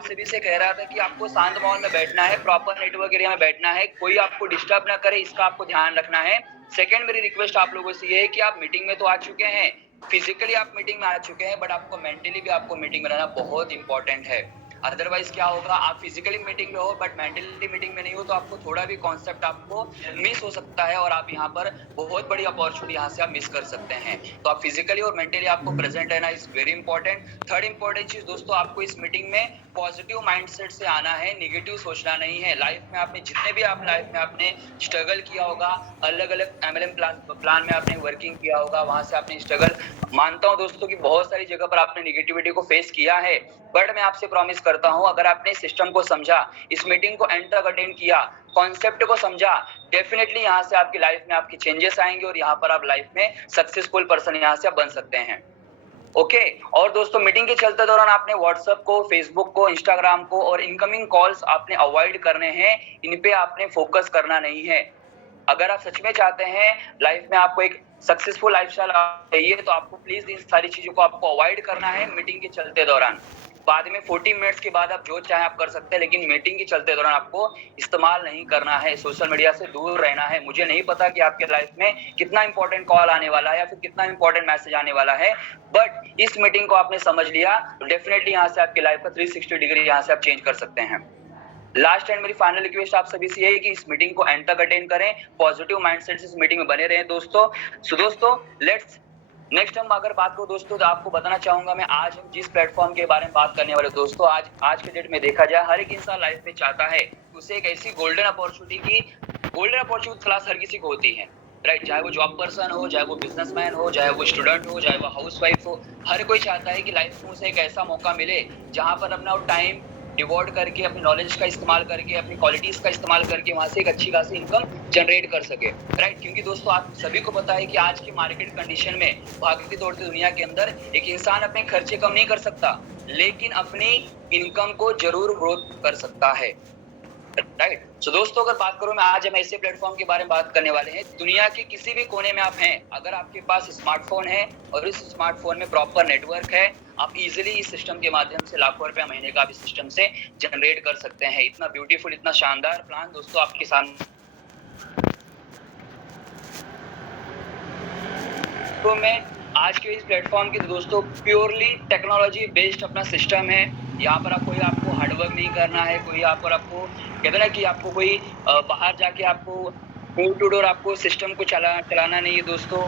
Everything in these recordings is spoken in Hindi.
आप सभी से कह रहा था कि आपको शांत माहौल में बैठना है, प्रॉपर नेटवर्क एरिया में बैठना है, कोई आपको डिस्टर्ब ना करे, इसका आपको ध्यान रखना है। सेकंड मेरी रिक्वेस्ट आप लोगों से ये है कि आप मीटिंग में तो आ चुके हैं, फिजिकली आप मीटिंग में आ चुके हैं, बट आपको मेंटली भी आपको मीटिंग में रहना बहुत इंपॉर्टेंट है। अदरवाइज क्या होगा, आप फिजिकली मीटिंग में हो बट मेंटली मीटिंग में नहीं हो, तो आपको थोड़ा भी कॉन्सेप्ट आपको मिस हो सकता है और आप यहाँ पर बहुत बड़ी अपॉर्चुनिटी यहाँ से आप मिस कर सकते हैं। तो आप फिजिकली और मेंटली आपको प्रेजेंट रहना is very important. Third important चीज दोस्तों, आपको इस मीटिंग में पॉजिटिव माइंडसेट से आना है, नेगेटिव सोचना नहीं है। लाइफ में आपने जितने भी आप लाइफ में आपने स्ट्रगल किया होगा, अलग अलग एमएलएम प्लान में आपने वर्किंग किया होगा, वहां से आपने स्ट्रगल, मानता हूं दोस्तों कि बहुत सारी जगह पर आपने निगेटिविटी को फेस किया है, बट मैं आपसे प्रॉमिस करता हूं, अगर आपने सिस्टम को समझा, इस मीटिंग को एंड तक अटेंड किया, कॉन्सेप्ट को समझा, डेफिनेटली यहाँ से आपकी लाइफ में आपकी चेंजेस आएंगे और यहाँ पर आप लाइफ में सक्सेसफुल पर्सन यहाँ से आप बन सकते हैं। ओके और दोस्तों, मीटिंग के चलते दौरान आपने व्हाट्सएप को, फेसबुक को, इंस्टाग्राम को और इनकमिंग कॉल्स आपने अवॉइड करने हैं, इन पे आपने फोकस करना नहीं है। अगर आप सच में चाहते हैं लाइफ में आपको एक सक्सेसफुल लाइफस्टाइल चाहिए, तो आपको प्लीज इन सारी चीजों को आपको अवॉइड करना है मीटिंग के चलते दौरान। बाद में 40 मिनट्स के बाद आप जो चाहे आप कर सकते हैं, लेकिन मीटिंग के चलते दौरान आपको इस्तेमाल नहीं करना है, सोशल मीडिया से दूर रहना है। मुझे नहीं पता कि आपके लाइफ में कितना इंपॉर्टेंट कॉल आने वाला है या फिर कितना इंपॉर्टेंट मैसेज आने वाला है, बट इस मीटिंग को आपने समझ लिया तो डेफिनेटली यहाँ से आपकी लाइफ का 360 डिग्री यहाँ से आप चेंज कर सकते हैं। लास्ट एंड मेरी फाइनल रिक्वेस्ट आप सभी से ये है कि इस मीटिंग को एंड तक अटेंड करें, पॉजिटिव माइंडसेट से इस मीटिंग में बने रहें दोस्तों। सो दोस्तों, लेट्स नेक्स्ट हम अगर बात करो दोस्तों, तो आपको बताना चाहूंगा मैं, आज हम जिस प्लेटफॉर्म के बारे में बात करने वाले दोस्तों, आज के डेट में देखा जाए, हर एक इंसान लाइफ में चाहता है कि उसे एक ऐसी गोल्डन अपॉर्चुनिटी क्लास हर किसी को होती है, राइट। चाहे वो जॉब पर्सन हो, चाहे वो बिजनेसमैन हो, चाहे वो स्टूडेंट हो, चाहे वो हाउसवाइफ हो, हर कोई चाहता है कि लाइफ में उसे एक ऐसा मौका मिले जहां पर अपना टाइम डिवोट करके, अपनी नॉलेज का इस्तेमाल करके, अपनी क्वालिटीज का इस्तेमाल करके वहां से एक अच्छी खासी इनकम जनरेट कर सके, राइट। क्योंकि दोस्तों आप सभी को पता है कि आज की मार्केट कंडीशन में, भागती दौड़ती दुनिया के अंदर, एक इंसान अपने खर्चे कम नहीं कर सकता, लेकिन अपनी इनकम को जरूर ग्रोथ कर सकता है, राइट। सो दोस्तों, अगर बात करूं मैं, आज हम ऐसे प्लेटफॉर्म के बारे में बात करने वाले हैं, दुनिया के किसी भी कोने में आप हैं, अगर आपके पास स्मार्टफोन है और इस स्मार्टफोन में प्रॉपर नेटवर्क है, आप इजीली इस सिस्टम के माध्यम से लाखों रुपया महीने का इस सिस्टम से जनरेट कर सकते हैं। इतना ब्यूटीफुल, इतना शानदार प्लान दोस्तों आपके सामने। तो मैं आज के इस प्लेटफॉर्म की दोस्तों प्योरली टेक्नोलॉजी बेस्ड अपना सिस्टम है। यहाँ पर आपको हार्डवर्क नहीं करना है, कोई यहाँ पर आपको कहते ना कि आपको कोई बाहर जाके आपको डोर टू डोर आपको सिस्टम को चलाना नहीं है दोस्तों।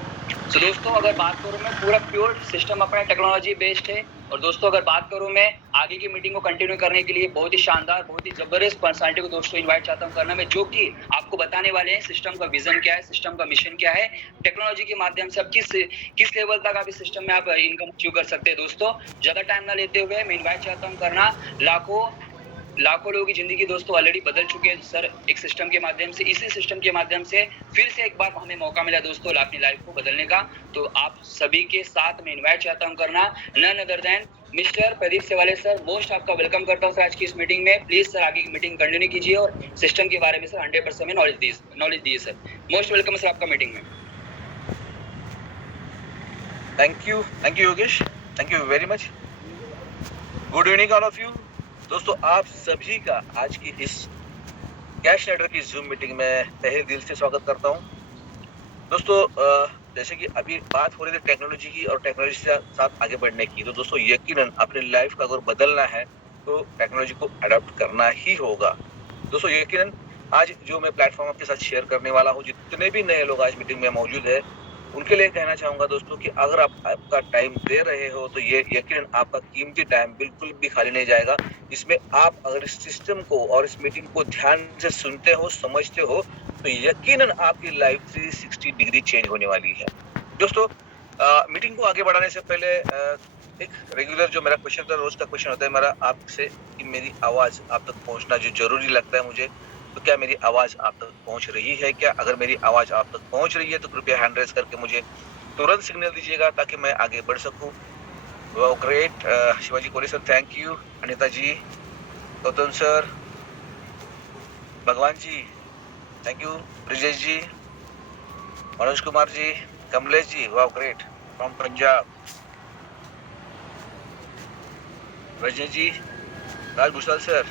तो दोस्तों, अगर बात करूं मैं, पूरा प्योर सिस्टम अपना टेक्नोलॉजी बेस्ड है। और दोस्तों, अगर बात करूं मैं आगे की मीटिंग को कंटिन्यू करने के लिए, बहुत ही शानदार, बहुत ही जबरदस्त पर्सनालिटी को दोस्तों इनवाइट चाहता हूं करना मैं, जो कि आपको बताने वाले हैं सिस्टम का विजन क्या है, सिस्टम का मिशन क्या है, टेक्नोलॉजी के माध्यम से आप किस लेवल तक आप इस सिस्टम में आप इनकम अचीव कर सकते हैं। दोस्तों, ज्यादा टाइम ना लेते हुए मैं इन्वाइट चाहता हूँ करना, लाखों लोगों की जिंदगी दोस्तों ऑलरेडी बदल चुके हैं सर एक सिस्टम के माध्यम से। इसी सिस्टम के माध्यम से फिर से एक बार हमें मौका मिला दोस्तों अपनी लाइफ को बदलने का। तो आप सभी के साथ मैं इनवाइट चाहता हूं करना, none other than mister Pradeep Sewale sir. Most आपका वेलकम करता हूं सर आज की इस मीटिंग में। प्लीज सर आगे की मीटिंग कंटिन्यू कीजिए और सिस्टम के बारे में सर 100% में नॉलेज दीजिए सर। मोस्ट वेलकम सर आपका मीटिंग में। Thank you Yogesh, thank you very much. Good evening all of you. दोस्तों, आप सभी का आज की इस कैश नेटवर्क की जूम मीटिंग में तहे दिल से स्वागत करता हूं। दोस्तों, जैसे कि अभी बात हो रही थी टेक्नोलॉजी की और टेक्नोलॉजी के साथ आगे बढ़ने की, तो दोस्तों यकीनन अपनी लाइफ का अगर बदलना है तो टेक्नोलॉजी को अडॉप्ट करना ही होगा। दोस्तों, यकीनन आज जो मैं प्लेटफॉर्म आपके साथ शेयर करने वाला हूँ, जितने भी नए लोग आज मीटिंग में मौजूद है, उनके लिए कहना चाहूंगा दोस्तों कि अगर आप आपका टाइम दे रहे हो तो ये यकीनन आपका कीमती टाइम बिल्कुल भी खाली नहीं जाएगा। इसमें आप अगर इस सिस्टम को और इस मीटिंग को ध्यान से सुनते हो, समझते हो, तो यकीनन आपकी लाइफ 360 डिग्री चेंज होने वाली है। दोस्तों, मीटिंग को आगे बढ़ाने से पहले एक रेगुलर जो मेरा क्वेश्चन था, रोज का क्वेश्चन होता है मेरा आपसे कि मेरी आवाज आप तक पहुंचना जो जरूरी लगता है मुझे, तो क्या मेरी आवाज आप तक पहुंच रही है क्या? अगर मेरी आवाज आप तक पहुंच रही है तो कृपया हैंड रेज करके मुझे तुरंत सिग्नल दीजिएगा ताकि मैं आगे बढ़ सकूं। Wow, great. Shivaji Kohli sir, thank you. Anita ji, Gautam sir, Bhagwan ji, thank you. Brijesh ji, Manoj Kumar ji, Kamlesh ji, wow great, from Punjab. Rajni ji, Raj Bhusal sir,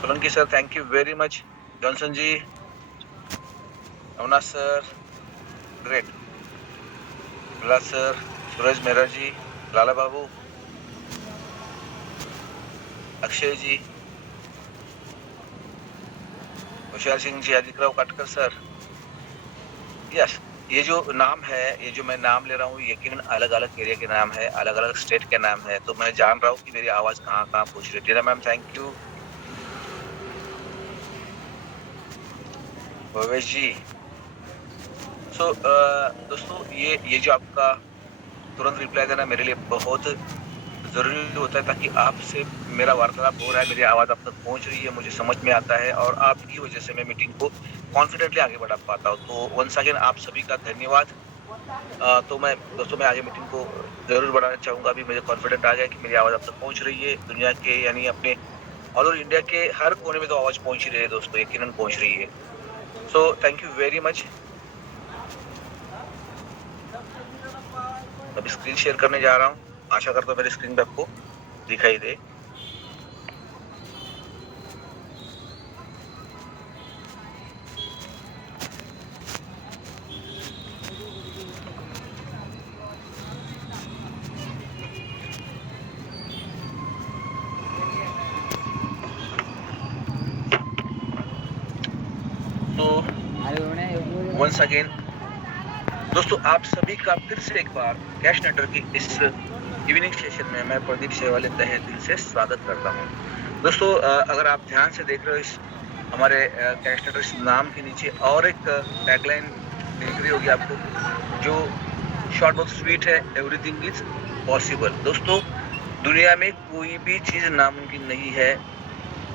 Solanki sir, thank you very much. Johnson ji, Navnath sir, great. Prahlad sir, Suraj Mehra ji, Lala Babu, Akshay ji, Hoshiyar Singh जी, आदित्य काटकर सर। यस, ये जो नाम है, ये जो मैं नाम ले रहा हूँ, यकीनन अलग अलग एरिया के नाम है, अलग अलग स्टेट के नाम है, तो मैं जान रहा हूँ कि मेरी आवाज कहाँ कहाँ पहुंच रही है। टीना ma'am, thank you. Bhavesh ji, सो दोस्तों, ये जो आपका तुरंत रिप्लाई देना मेरे लिए बहुत जरूरी होता है, ताकि आपसे मेरा वार्तालाप हो रहा है, मेरी आवाज आप तक पहुंच रही है, मुझे समझ में आता है, और आपकी वजह से मैं मीटिंग को कॉन्फिडेंटली आगे बढ़ा पाता हूँ। तो वंस अगेन आप सभी का धन्यवाद। तो मैं दोस्तों, मैं आगे मीटिंग को जरूर बढ़ाना चाहूंगा। अभी मुझे कॉन्फिडेंट आ गया कि मेरी आवाज आप तक पहुंच रही है। दुनिया के, यानी अपने ऑल ओवर इंडिया के हर कोने में तो आवाज पहुंच ही रही है दोस्तों, यकीनन पहुंच रही है। So thank you very much. अभी स्क्रीन शेयर करने जा रहा हूँ, आशा करता हूँ मेरी स्क्रीन पे आपको दिखाई दे। तो वंस अगेन दोस्तों, आप सभी का फिर से एक बार कैश नेटवर्क की इस इवनिंग सेशन में मैं प्रदीप सेवाले तहे दिल से स्वागत करता हूँ। दोस्तों, अगर आप ध्यान से देख रहे हो, इस हमारे कैश नेटवर्क नाम के नीचे और एक टैगलाइन दिख रही होगी आपको, जो शॉर्ट बहुत स्वीट है, एवरीथिंग इज पॉसिबल। दोस्तों, दुनिया में कोई भी चीज नामुमकिन नहीं है।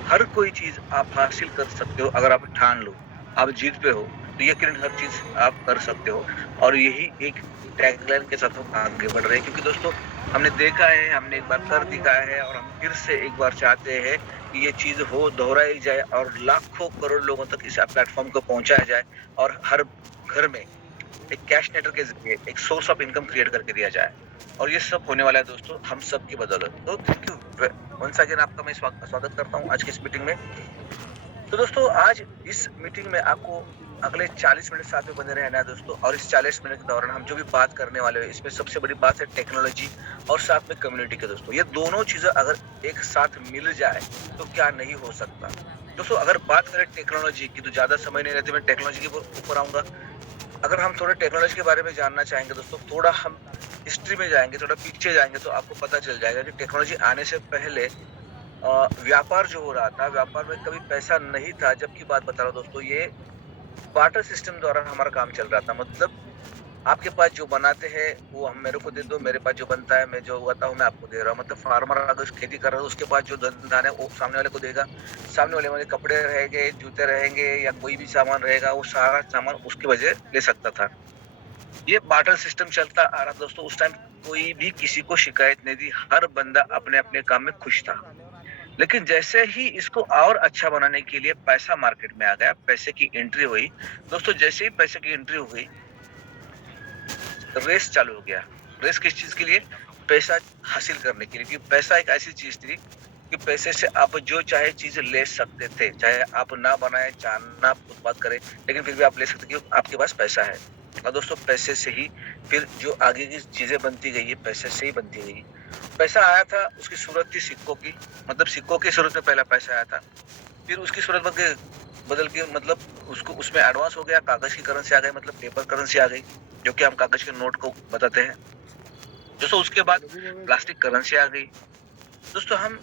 हर कोई चीज आप हासिल कर सकते हो अगर आप ठान लो, आप जीत पे हो, तो यकीनन हर चीज आप कर सकते हो। और यही एक टैगलाइन के साथ हम आगे बढ़ रहे हैं, क्योंकि दोस्तों हमने देखा है, हमने एक बार कर दिखाया है, और हम फिर से एक बार चाहते हैं कि ये चीज हो, दोहराई जाए, और लाखों करोड़ लोगों तक इस प्लेटफॉर्म को पहुंचाया जाए, और हर घर में एक कैश नेटवर्क के जरिए एक सोर्स ऑफ इनकम क्रिएट करके दिया जाए। और ये सब होने वाला है दोस्तों हम सब की बदौलत। तो थैंक यू वंस अगेन, आपका मैं स्वागत करता हूँ आज की इस मीटिंग में। तो दोस्तों, आज इस मीटिंग में आपको अगले 40 मिनट साथ में बने रहना है दोस्तों, और इस 40 मिनट के दौरान हम जो भी बात करने वाले हैं, इसमें सबसे बड़ी बात है टेक्नोलॉजी और साथ में कम्युनिटी के। दोस्तों, ये दोनों चीजें अगर एक साथ मिल जाए तो क्या नहीं हो सकता। दोस्तों, अगर बात करें टेक्नोलॉजी की, तो ज्यादा समय नहीं रहते, मैं टेक्नोलॉजी के ऊपर आऊंगा। अगर हम थोड़ा टेक्नोलॉजी के बारे में जानना चाहेंगे दोस्तों, थोड़ा हम हिस्ट्री में जाएंगे, थोड़ा पीछे जाएंगे, तो आपको पता चल जाएगा कि टेक्नोलॉजी आने से पहले व्यापार जो हो रहा था, व्यापार में कभी पैसा नहीं था। जबकि बात बता रहा हूँ दोस्तों, ये बार्टर सिस्टम द्वारा हमारा काम चल रहा था। मतलब आपके पास जो बनाते हैं वो हम मेरे को दे दो, मेरे पास जो बनता है, मैं जो उगाता हूँ मैं आपको दे रहा हूँ। मतलब फार्मर अगर खेती कर रहा है, उसके पास जो धान है वो सामने वाले को देगा, सामने वाले में कपड़े रहेंगे, जूते रहेंगे, या कोई भी सामान रहेगा, वो सारा सामान उसकी वजह ले सकता था। ये बार्टर सिस्टम चलता आ रहा दोस्तों। उस टाइम कोई भी किसी को शिकायत नहीं थी, हर बंदा अपने अपने काम में खुश था। लेकिन जैसे ही इसको और अच्छा बनाने के लिए पैसा मार्केट में आ गया, पैसे की एंट्री हुई दोस्तों, जैसे ही पैसे की एंट्री हुई, रेस चालू हो गया। रेस किस चीज के लिए? पैसा हासिल करने के लिए। क्योंकि पैसा एक ऐसी चीज थी कि पैसे से आप जो चाहे चीज ले सकते थे, चाहे आप ना बनाए, चाहे ना उत्पाद करें, लेकिन फिर भी आप ले सकते, क्योंकि आपके पास पैसा है। और दोस्तों, पैसे से ही फिर जो आगे की चीजें बनती गई है, पैसे से ही बनती गई। पैसा आया था, उसकी सूरत थी सिक्कों की, मतलब सिक्कों की सूरत में पहला पैसा आया था। फिर उसकी सूरत बदल के मतलब उसको उसमें एडवांस हो गया, कागज की करेंसी आ गई, मतलब पेपर करेंसी आ गई, जो कि हम कागज के नोट को बताते हैं दोस्तों। उसके बाद प्लास्टिक करेंसी आ गई दोस्तों। हम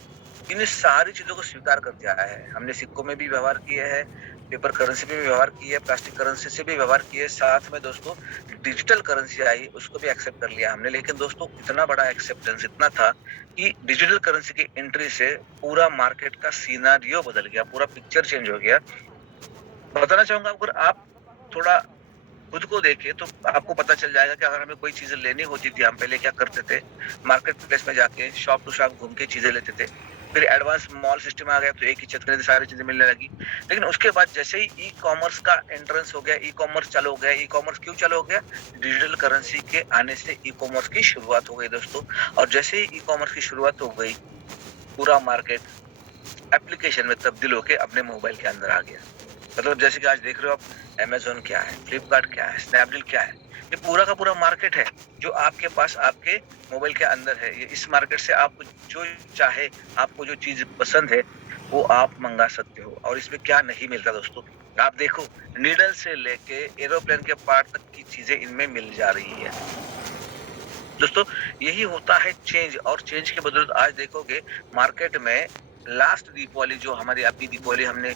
इन सारी चीजों को स्वीकार करते आए हैं। हमने सिक्कों में भी व्यवहार किए हैं, पेपर करेंसी में भी व्यवहार किया है, प्लास्टिक करेंसी से भी व्यवहार किए, साथ में दोस्तों डिजिटल करेंसी आई, उसको भी एक्सेप्ट कर लिया हमने। लेकिन दोस्तों, इतना बड़ा एक्सेप्टेंस इतना था कि डिजिटल करेंसी की एंट्री से पूरा मार्केट का सीनारियो बदल गया, पूरा पिक्चर चेंज हो गया। बताना चाहूंगा, अगर आप थोड़ा खुद को देखें तो आपको पता चल जाएगा कि अगर हमें कोई चीजें लेनी होती थी, हम पहले क्या करते थे, मार्केट प्लेस में जाके शॉप टू शॉप घूम के चीजें लेते थे। फिर एडवांस मॉल सिस्टम आ गया तो एक ही छत के नीचे सारी चीजें मिलने लगी। लेकिन उसके बाद जैसे ही ई कॉमर्स का एंट्रेंस हो गया, ई कॉमर्स चालू हो गया। ई कॉमर्स क्यों चालू हो गया? डिजिटल करेंसी के आने से ई कॉमर्स की शुरुआत हो गई दोस्तों। और जैसे ही ई कॉमर्स की शुरुआत हो गई, पूरा मार्केट एप्लीकेशन में तब्दील होके अपने मोबाइल के अंदर आ गया। मतलब जैसे कि आज देख रहे हो आप, अमेज़न क्या है, फ्लिपकार्ट क्या है, स्नैपडील क्या है, ये पूरा का पूरा मार्केट है जो आपके पास आपके मोबाइल के अंदर है। ये इस मार्केट से आप जो चाहे, आपको जो चीज पसंद है वो आप मंगा सकते हो। और इसमें क्या नहीं मिलता दोस्तों, आप देखो, नीडल से लेके एरोप्लेन के पार्ट तक की चीजें इनमें मिल जा रही है दोस्तों। यही होता है चेंज। और चेंज के बदौलत आज देखोगे मार्केट में लास्ट दीपावली, जो हमारी अभी दीपावली हमने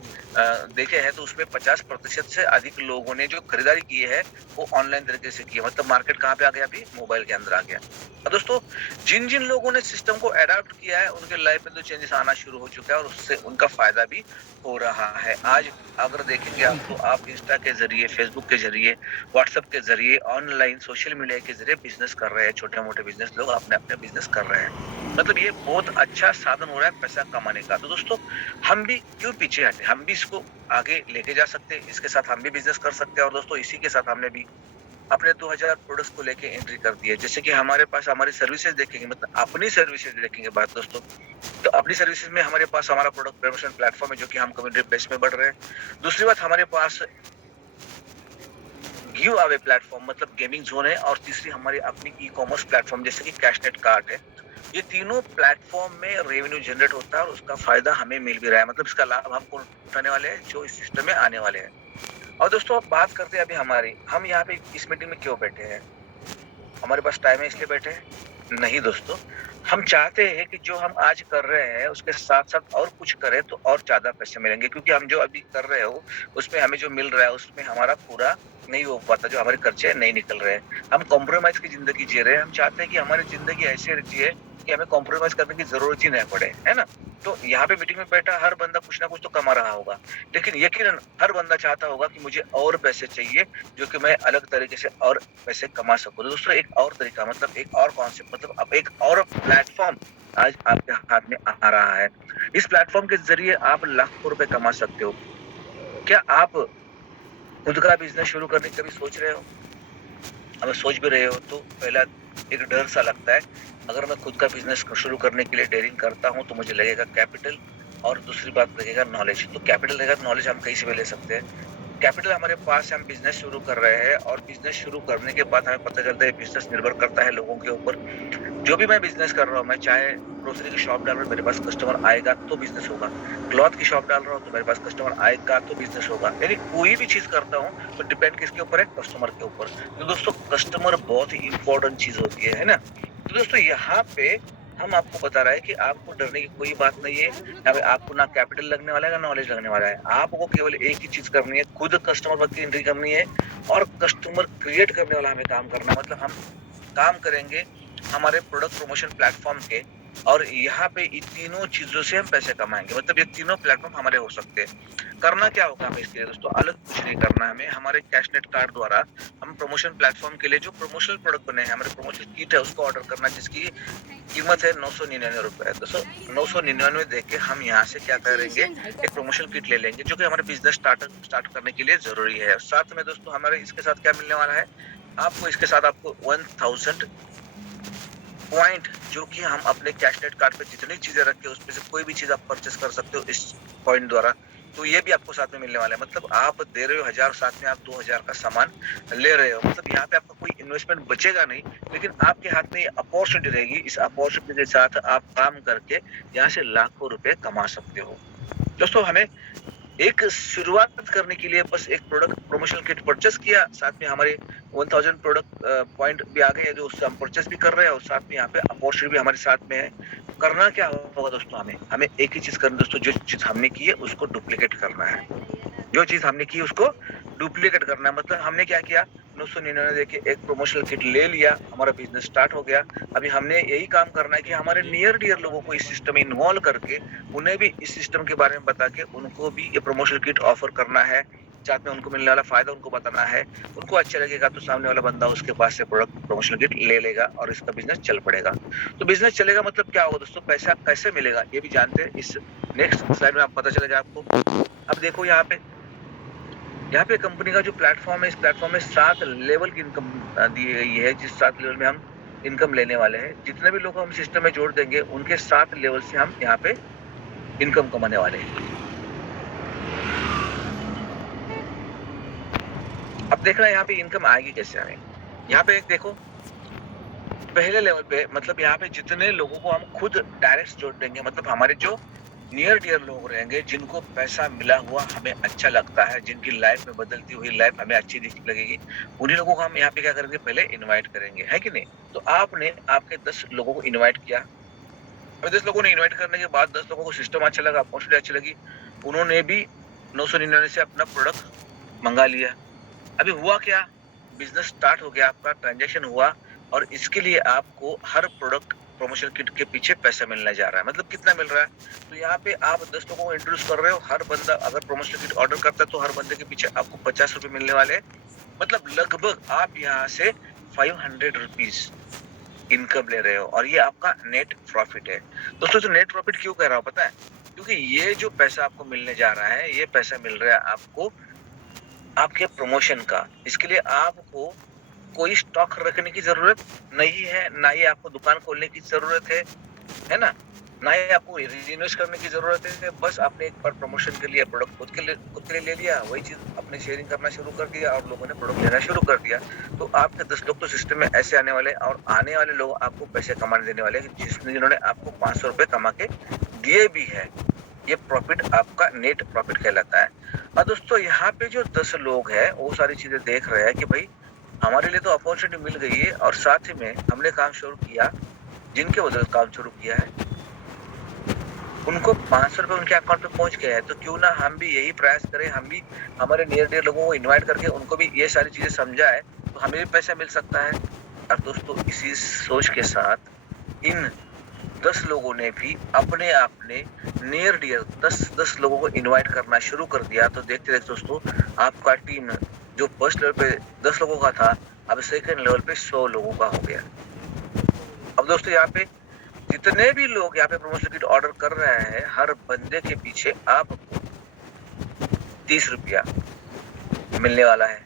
देखे हैं, तो उसमें 50% से अधिक लोगों ने जो खरीदारी की है वो ऑनलाइन तरीके से की है। मतलब मार्केट कहाँ पे आ गया? अभी मोबाइल के अंदर आ गया। और दोस्तों, जिन जिन लोगों ने सिस्टम को अडॉप्ट किया है उनके लाइफ में तो चेंजेस आना शुरू हो चुका है और उससे उनका फायदा भी हो रहा है। आज अगर देखेंगे आप, तो आप इंस्टा के जरिए, फेसबुक के जरिए, व्हाट्सएप के जरिए, ऑनलाइन सोशल मीडिया के जरिए बिजनेस कर रहे हैं। छोटे मोटे बिजनेस लोग अपने अपने बिजनेस कर रहे हैं। मतलब ये बहुत अच्छा साधन हो रहा है पैसा कमाने का। तो दोस्तों, हम भी क्यों पीछे हटे, हम भी इसको आगे लेके जा सकते हैं। इसके साथ हम भी बिजनेस कर सकते हैं। और दोस्तों, इसी के साथ हमने भी अपने 2000 प्रोडक्ट्स को लेके एंट्री कर दी है। जैसे कि हमारे पास हमारी सर्विसेज देखेंगे, मतलब अपनी सर्विसेज देखेंगे बात दोस्तों, तो अपनी सर्विसेज में हमारे पास हमारा प्रोडक्ट प्रमोशन प्लेटफॉर्म है जो कि हम कम्युनिटी बेस में बढ़ रहे हैं। दूसरी बात, हमारे पास गिव अवे प्लेटफॉर्म मतलब गेमिंग जोन है। और तीसरी हमारी अपनी ई कॉमर्स प्लेटफॉर्म जैसे कि कैशनेट कार्ट है। ये तीनों प्लेटफॉर्म में रेवेन्यू जनरेट होता है और उसका फायदा हमें मिल भी रहा है। मतलब इसका लाभ हम कौन उठाने वाले हैं? जो इस सिस्टम में आने वाले हैं। और दोस्तों, अब बात करते हैं अभी हमारी, हम यहाँ पे इस मीटिंग में क्यों बैठे हैं? हमारे पास टाइम है इसलिए बैठे हैं? नहीं दोस्तों, हम चाहते हैं कि जो हम आज कर रहे हैं उसके साथ साथ और कुछ करें तो और ज्यादा पैसे मिलेंगे। क्योंकि हम जो अभी कर रहे हो उसमें हमें जो मिल रहा है उसमें हमारा पूरा नहीं हो पाता, जो हमारे खर्चे नहीं निकल रहे हैं। हम कॉम्प्रोमाइज की जिंदगी जी रहे हैं। हम चाहते हैं कि हमारी जिंदगी ऐसे जिए कि हमें कॉम्प्रोमाइज करने की जरूरत ही नहीं पड़े, है ना। तो यहाँ पे मीटिंग में बैठा हर बंदा कुछ ना कुछ तो कमा रहा होगा, लेकिन यकीनन हर बंदा चाहता होगा कि मुझे और पैसे चाहिए जो कि मैं अलग तरीके से और पैसे कमा सकूं। तो दोस्तों, एक और तरीका, मतलब एक और कॉन्सेप्ट, मतलब अब एक और प्लेटफॉर्म आज आपके हाथ में आ रहा है। इस प्लेटफॉर्म के जरिए आप लाखों रुपए कमा सकते हो। क्या आप खुद का बिजनेस शुरू करने की कभी सोच रहे हो? अगर सोच भी रहे हो तो पहला एक डर सा लगता है। अगर मैं खुद का बिजनेस शुरू करने के लिए डेयरिंग करता हूँ तो मुझे लगेगा कैपिटल, और दूसरी बात लगेगा नॉलेज। तो कैपिटल लगेगा, नॉलेज हम कहीं से भी ले सकते हैं। कैपिटल हमारे पास है, हम बिजनेस शुरू कर रहे हैं और बिजनेस शुरू करने के बाद हमें पता चलता है बिजनेस निर्भर करता है लोगों के ऊपर। जो भी मैं बिजनेस कर रहा हूँ, मैं चाहे ग्रोसरी की शॉप डाल रहा हूँ, मेरे पास कस्टमर आएगा तो बिजनेस होगा। क्लॉथ की शॉप डाल रहा हूँ तो मेरे पास कस्टमर आएगा तो बिजनेस होगा। यानी कोई भी चीज करता हूँ तो डिपेंड किसके ऊपर है? कस्टमर के ऊपर। तो दोस्तों, कस्टमर बहुत ही इंपॉर्टेंट चीज होती है ना। तो दोस्तों, यहाँ पे हम आपको बता रहे हैं कि आपको डरने की कोई बात नहीं है। यहाँ पे आपको ना कैपिटल लगने वाला है ना नॉलेज लगने वाला है। आपको केवल एक ही चीज करनी है, खुद कस्टमर तक की एंट्री करनी है और कस्टमर क्रिएट करने वाला हमें काम करना है। मतलब हम काम करेंगे हमारे प्रोडक्ट प्रमोशन प्लेटफॉर्म के, और यहाँ पे इन तीनों चीजों से हम पैसे कमाएंगे। मतलब ये तीनों प्लेटफॉर्म हमारे हो सकते हैं। करना क्या होगा हमें इसके लिए दोस्तों? अलग कुछ नहीं करना है हमें। हमारे कैशनेट कार्ड द्वारा हम प्रमोशन प्लेटफॉर्म के लिए जो प्रमोशनल प्रोडक्ट बने हैं, हमारे प्रमोशनल किट है, उसको ऑर्डर करना, जिसकी कीमत है 999 रुपए। दोस्तों, 999 दे के हम यहाँ से क्या करेंगे? एक प्रमोशन किट ले लेंगे जो कि हमारे बिजनेस स्टार्ट करने के लिए जरूरी है। साथ में दोस्तों, हमारे इसके साथ क्या मिलने वाला है आपको? इसके साथ आपको 1000 पॉइंट, जो कि हम अपने कैशनेट कार्ड पे जितनी चीजें रखे उसमें से कोई भी चीज आप परचेस कर सकते हो इस पॉइंट द्वारा। तो ये भी आपको साथ में मिलने वाला है। मतलब आप दे रहे हो 1000, साथ में आप 2000 का सामान ले रहे हो। मतलब यहाँ पे आपका कोई इन्वेस्टमेंट बचेगा नहीं, लेकिन आपके हाथ में अपॉर्चुनिटी रहेगी। इस अपॉर्चुनिटी के साथ आप काम करके यहाँ से लाखों रुपए कमा सकते हो। दोस्तों, हमें एक शुरुआत करने के लिए बस एक प्रोडक्ट प्रमोशनल किट परचेस किया, साथ में हमारे 1000 प्रोडक्ट पॉइंट भी आ गए जो उससे हम परचेस भी कर रहे हैं, और साथ में यहाँ पे अपॉर्चुनिटी भी हमारे साथ में है। करना क्या होगा दोस्तों? हमें एक ही चीज करनी दोस्तों, जो चीज हमने की है उसको डुप्लीकेट करना है। जो चीज हमने की उसको डुप्लीकेट करना है। मतलब हमने क्या किया? 999 देके एक प्रमोशनल किट ले लिया, हमारा बिजनेस स्टार्ट हो गया। अभी हमने यही काम करना है कि हमारे नियर डियर लोगों को इस सिस्टम में इन्वॉल्व करके उन्हें भी इस सिस्टम के बारे में बता के उनको भी ये प्रमोशनल किट ऑफर करना है। साथ में उनको मिलने वाला फायदा उनको बताना है। उनको अच्छा लगेगा तो सामने वाला बंदा उसके पास से प्रोडक्ट प्रमोशनल किट ले लेगा और इसका बिजनेस चल पड़ेगा। तो बिजनेस चलेगा मतलब क्या होगा दोस्तों, पैसा कैसे मिलेगा ये भी जानते हैं। इस नेक्स्ट स्लाइड में आप पता चलेगा आपको। अब देखो यहाँ पे कंपनी का जो प्लेटफॉर्म है, इस प्लेटफॉर्म में 7 लेवल की इनकम दी गई है, जिस 7 लेवल में हम इनकम लेने वाले हैं। जितने भी लोग हम सिस्टम में जोड़ देंगे उनके 7 लेवल से हम यहाँ पे इनकम कमाने वाले हैं। अब देखना यहाँ पे इनकम आएगी कैसे हमें। यहाँ पे एक देखो, पहले लेवल पे मतलब यहाँ पे जितने लोगों को हम खुद डायरेक्ट जोड़ देंगे, मतलब हमारे जो नियर डियर लोग रहेंगे, जिनको पैसा मिला हुआ हमें अच्छा लगता है, जिनकी लाइफ में बदलती हुई लाइफ हमें अच्छी लगेगी, उन्हीं लोगों को हम यहाँ पे क्या करेंगे, पहले इनवाइट करेंगे, है कि नहीं। तो आपने आपके 10 लोगों को इनवाइट किया। अब 10 लोगों ने इनवाइट करने के बाद 10 लोगों को सिस्टम अच्छा लगा, अपॉर्चुनिटी अच्छी लगी, उन्होंने भी 999 से अपना प्रोडक्ट मंगा लिया। अभी हुआ क्या, बिजनेस स्टार्ट हो गया, आपका ट्रांजेक्शन हुआ और इसके लिए आपको हर प्रोडक्ट प्रमोशन किट के पीछे पैसा मिलने जा रहा है। मतलब कितना मिल रहा है, तो यहाँ पे आप 10 लोगों को इंट्रोड्यूस कर रहे हो। हर बंदा अगर प्रमोशन किट ऑर्डर करता है तो हर बंदे के पीछे आपको 50 रुपए मिलने वाले हैं। मतलब लगभग आप यहाँ से 500 रुपीज इनकम ले रहे हो और ये आपका नेट प्रॉफिट है। दोस्तों तो नेट प्रॉफिट क्यों कह रहा हूँ पता है, क्योंकि ये जो पैसा आपको मिलने जा रहा है, ये पैसा मिल रहा है आपको आपके प्रमोशन का। इसके लिए आपको कोई स्टॉक रखने की जरूरत नहीं है, ना ही आपको दुकान खोलने की जरूरत है ना, ना ही आपको इन्वेस्ट करने की जरूरत है। बस आपने एक बार प्रमोशन के लिए प्रोडक्ट खुद के लिए ले लिया, वही चीज अपने शेयरिंग करना शुरू कर दिया और लोगों ने प्रोडक्ट लेना शुरू कर दिया। तो आपके 10 लोग तो सिस्टम में ऐसे आने वाले और आने वाले लोग आपको पैसे कमाने देने वाले, जिन्होंने आपको 500 रुपए कमा के दिए भी है। ये प्रॉफिट आपका नेट प्रॉफिट कहलाता है। और दोस्तों यहाँ पे जो 10 लोग हैं वो सारी चीजें देख रहे हैं कि भाई हमारे लिए तो अपॉर्चुनिटी मिल गई है और साथ ही में हमने काम शुरू किया, जिनके वजह से काम शुरू किया है उनको 500 रुपए उनके अकाउंट पे पहुंच गया है। तो क्यों ना हम भी यही प्रयास करें, हम भी हमारे नियर डियर लोगों को इन्वाइट करके उनको भी ये सारी चीजें समझाएं, तो हमें भी पैसा मिल सकता है। और दोस्तों इसी सोच के साथ इन 10 लोगों ने भी अपने नियर डियर 10 लोगों को इनवाइट करना शुरू कर दिया। तो देखते देखते दोस्तों आपका टीम जो फर्स्ट लेवल पे 10 लोगों का था, अब सेकंड लेवल पे 100 लोगों का हो गया। अब दोस्तों यहाँ पे जितने भी लोग यहाँ पे प्रमोशन किट ऑर्डर कर रहे हैं, हर बंदे के पीछे आपको 30 रुपया मिलने वाला है।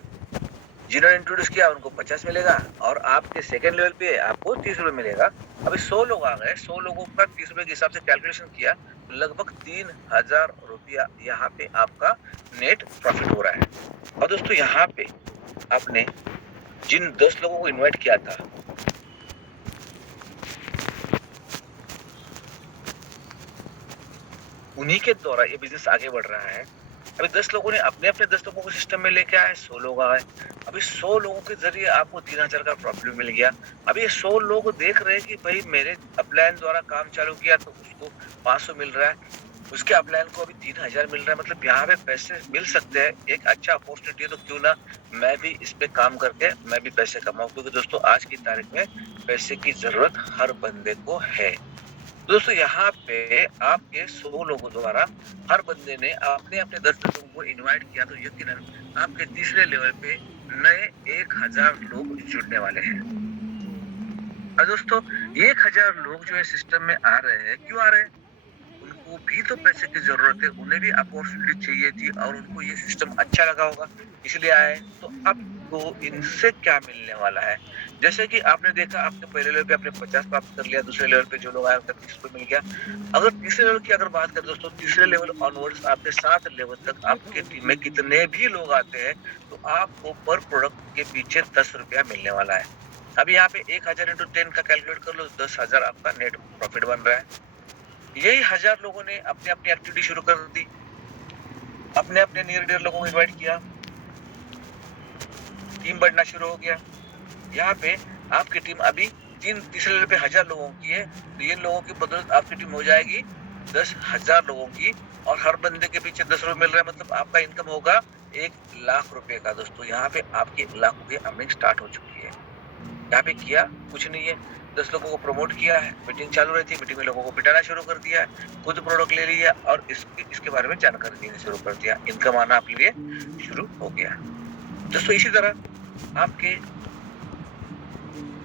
जिन्होंने इंट्रोड्यूस किया उनको 50 मिलेगा और आपके सेकंड लेवल पे आपको 30 रुपए मिलेगा। अभी 100 लोग आ गए, 100 लोगों का 30 रुपए के हिसाब से कैलकुलेशन किया तो लगभग 3000 रुपया यहाँ पे आपका नेट प्रॉफिट हो रहा है। और दोस्तों यहाँ पे आपने जिन 10 लोगों को इन्वाइट किया था, उन्हीं के द्वारा ये बिजनेस आगे बढ़ रहा है। अभी 10 लोगों ने अपने 10 लोगों को सिस्टम में लेके आए, 100 लोग आए। अभी 100 लोगों के जरिए आपको 3000 का प्रॉफिट मिल गया। अभी ये 100 लोग देख रहे हैं कि भाई मेरे अपलाइन द्वारा काम चालू किया तो उसको 500 मिल रहा है, उसके अपलाइन को अभी 3000 मिल रहा है। मतलब यहाँ पे पैसे मिल सकते हैं, एक अच्छा अपॉर्चुनिटी है। तो क्यों ना मैं भी इस पे काम करके मैं भी पैसे कमाऊं, क्योंकि दोस्तों आज की तारीख में पैसे की जरूरत हर बंदे को है। दोस्तों यहाँ पे आपके 100 लोगों द्वारा हर बंदे ने अपने 10 लोगों को इनवाइट किया, तो यकीनन आपके तीसरे लेवल पे नए 1000 लोग जुड़ने वाले हैं। और दोस्तों 1000 लोग जो है सिस्टम में आ रहे हैं, क्यों आ रहे हैं, उनको भी तो पैसे की जरूरत है, उन्हें भी अपॉर्चुनिटी चाहिए थी और उनको ये सिस्टम अच्छा लगा होगा इसलिए आए। तो आपको इनसे क्या मिलने वाला है, जैसे कि आपने देखा आपने पहले लेवल पे आपने 50 प्राप्त कर लिया, दूसरे लेवल पे जो लोग आए उनको 30 रुपए मिल गया। अगर तीसरे लेवल की अगर बात करें दोस्तों, तीसरे लेवल ऑनवर्ड्स आपके 7 लेवल तक आपके टीम में कितने भी लोग आते हैं तो आपको पर प्रोडक्ट के पीछे 10 रुपया मिलने वाला है। अभी यहाँ पे 1000 × 10 का कैलकुलेट कर लो, 10,000 आपका नेट प्रॉफिट बन रहा है। यही 1000 लोगों ने अपनी एक्टिविटी शुरू कर दी, अपने नियर डियर लोगों को इन्वाइट किया, टीम बढ़ना शुरू हो गया। यहाँ पे आपकी टीम अभी तीसरे लेवल पे 1000 लोगों की है, तो ये लोगों की बदौलत आपकी टीम हो जाएगी 10,000 लोगों की और हर बंदे के पीछे 10 रुपए मिल रहा है। मतलब आपका इनकम होगा 1 लाख रुपए का। दोस्तों यहाँ पे आपकी 1 लाख की अर्निंग स्टार्ट हो चुकी है। यहाँ पे किया कुछ नहीं है, 10 लोगों को प्रमोट किया है, मीटिंग चालू रहती है, मीटिंग में लोगों को पिटाना शुरू कर दिया है, खुद प्रोडक्ट ले लिया और इसके बारे में जानकारी देना शुरू कर दिया, इनकम आना आपके लिए शुरू हो गया। दोस्तों इसी तरह आपके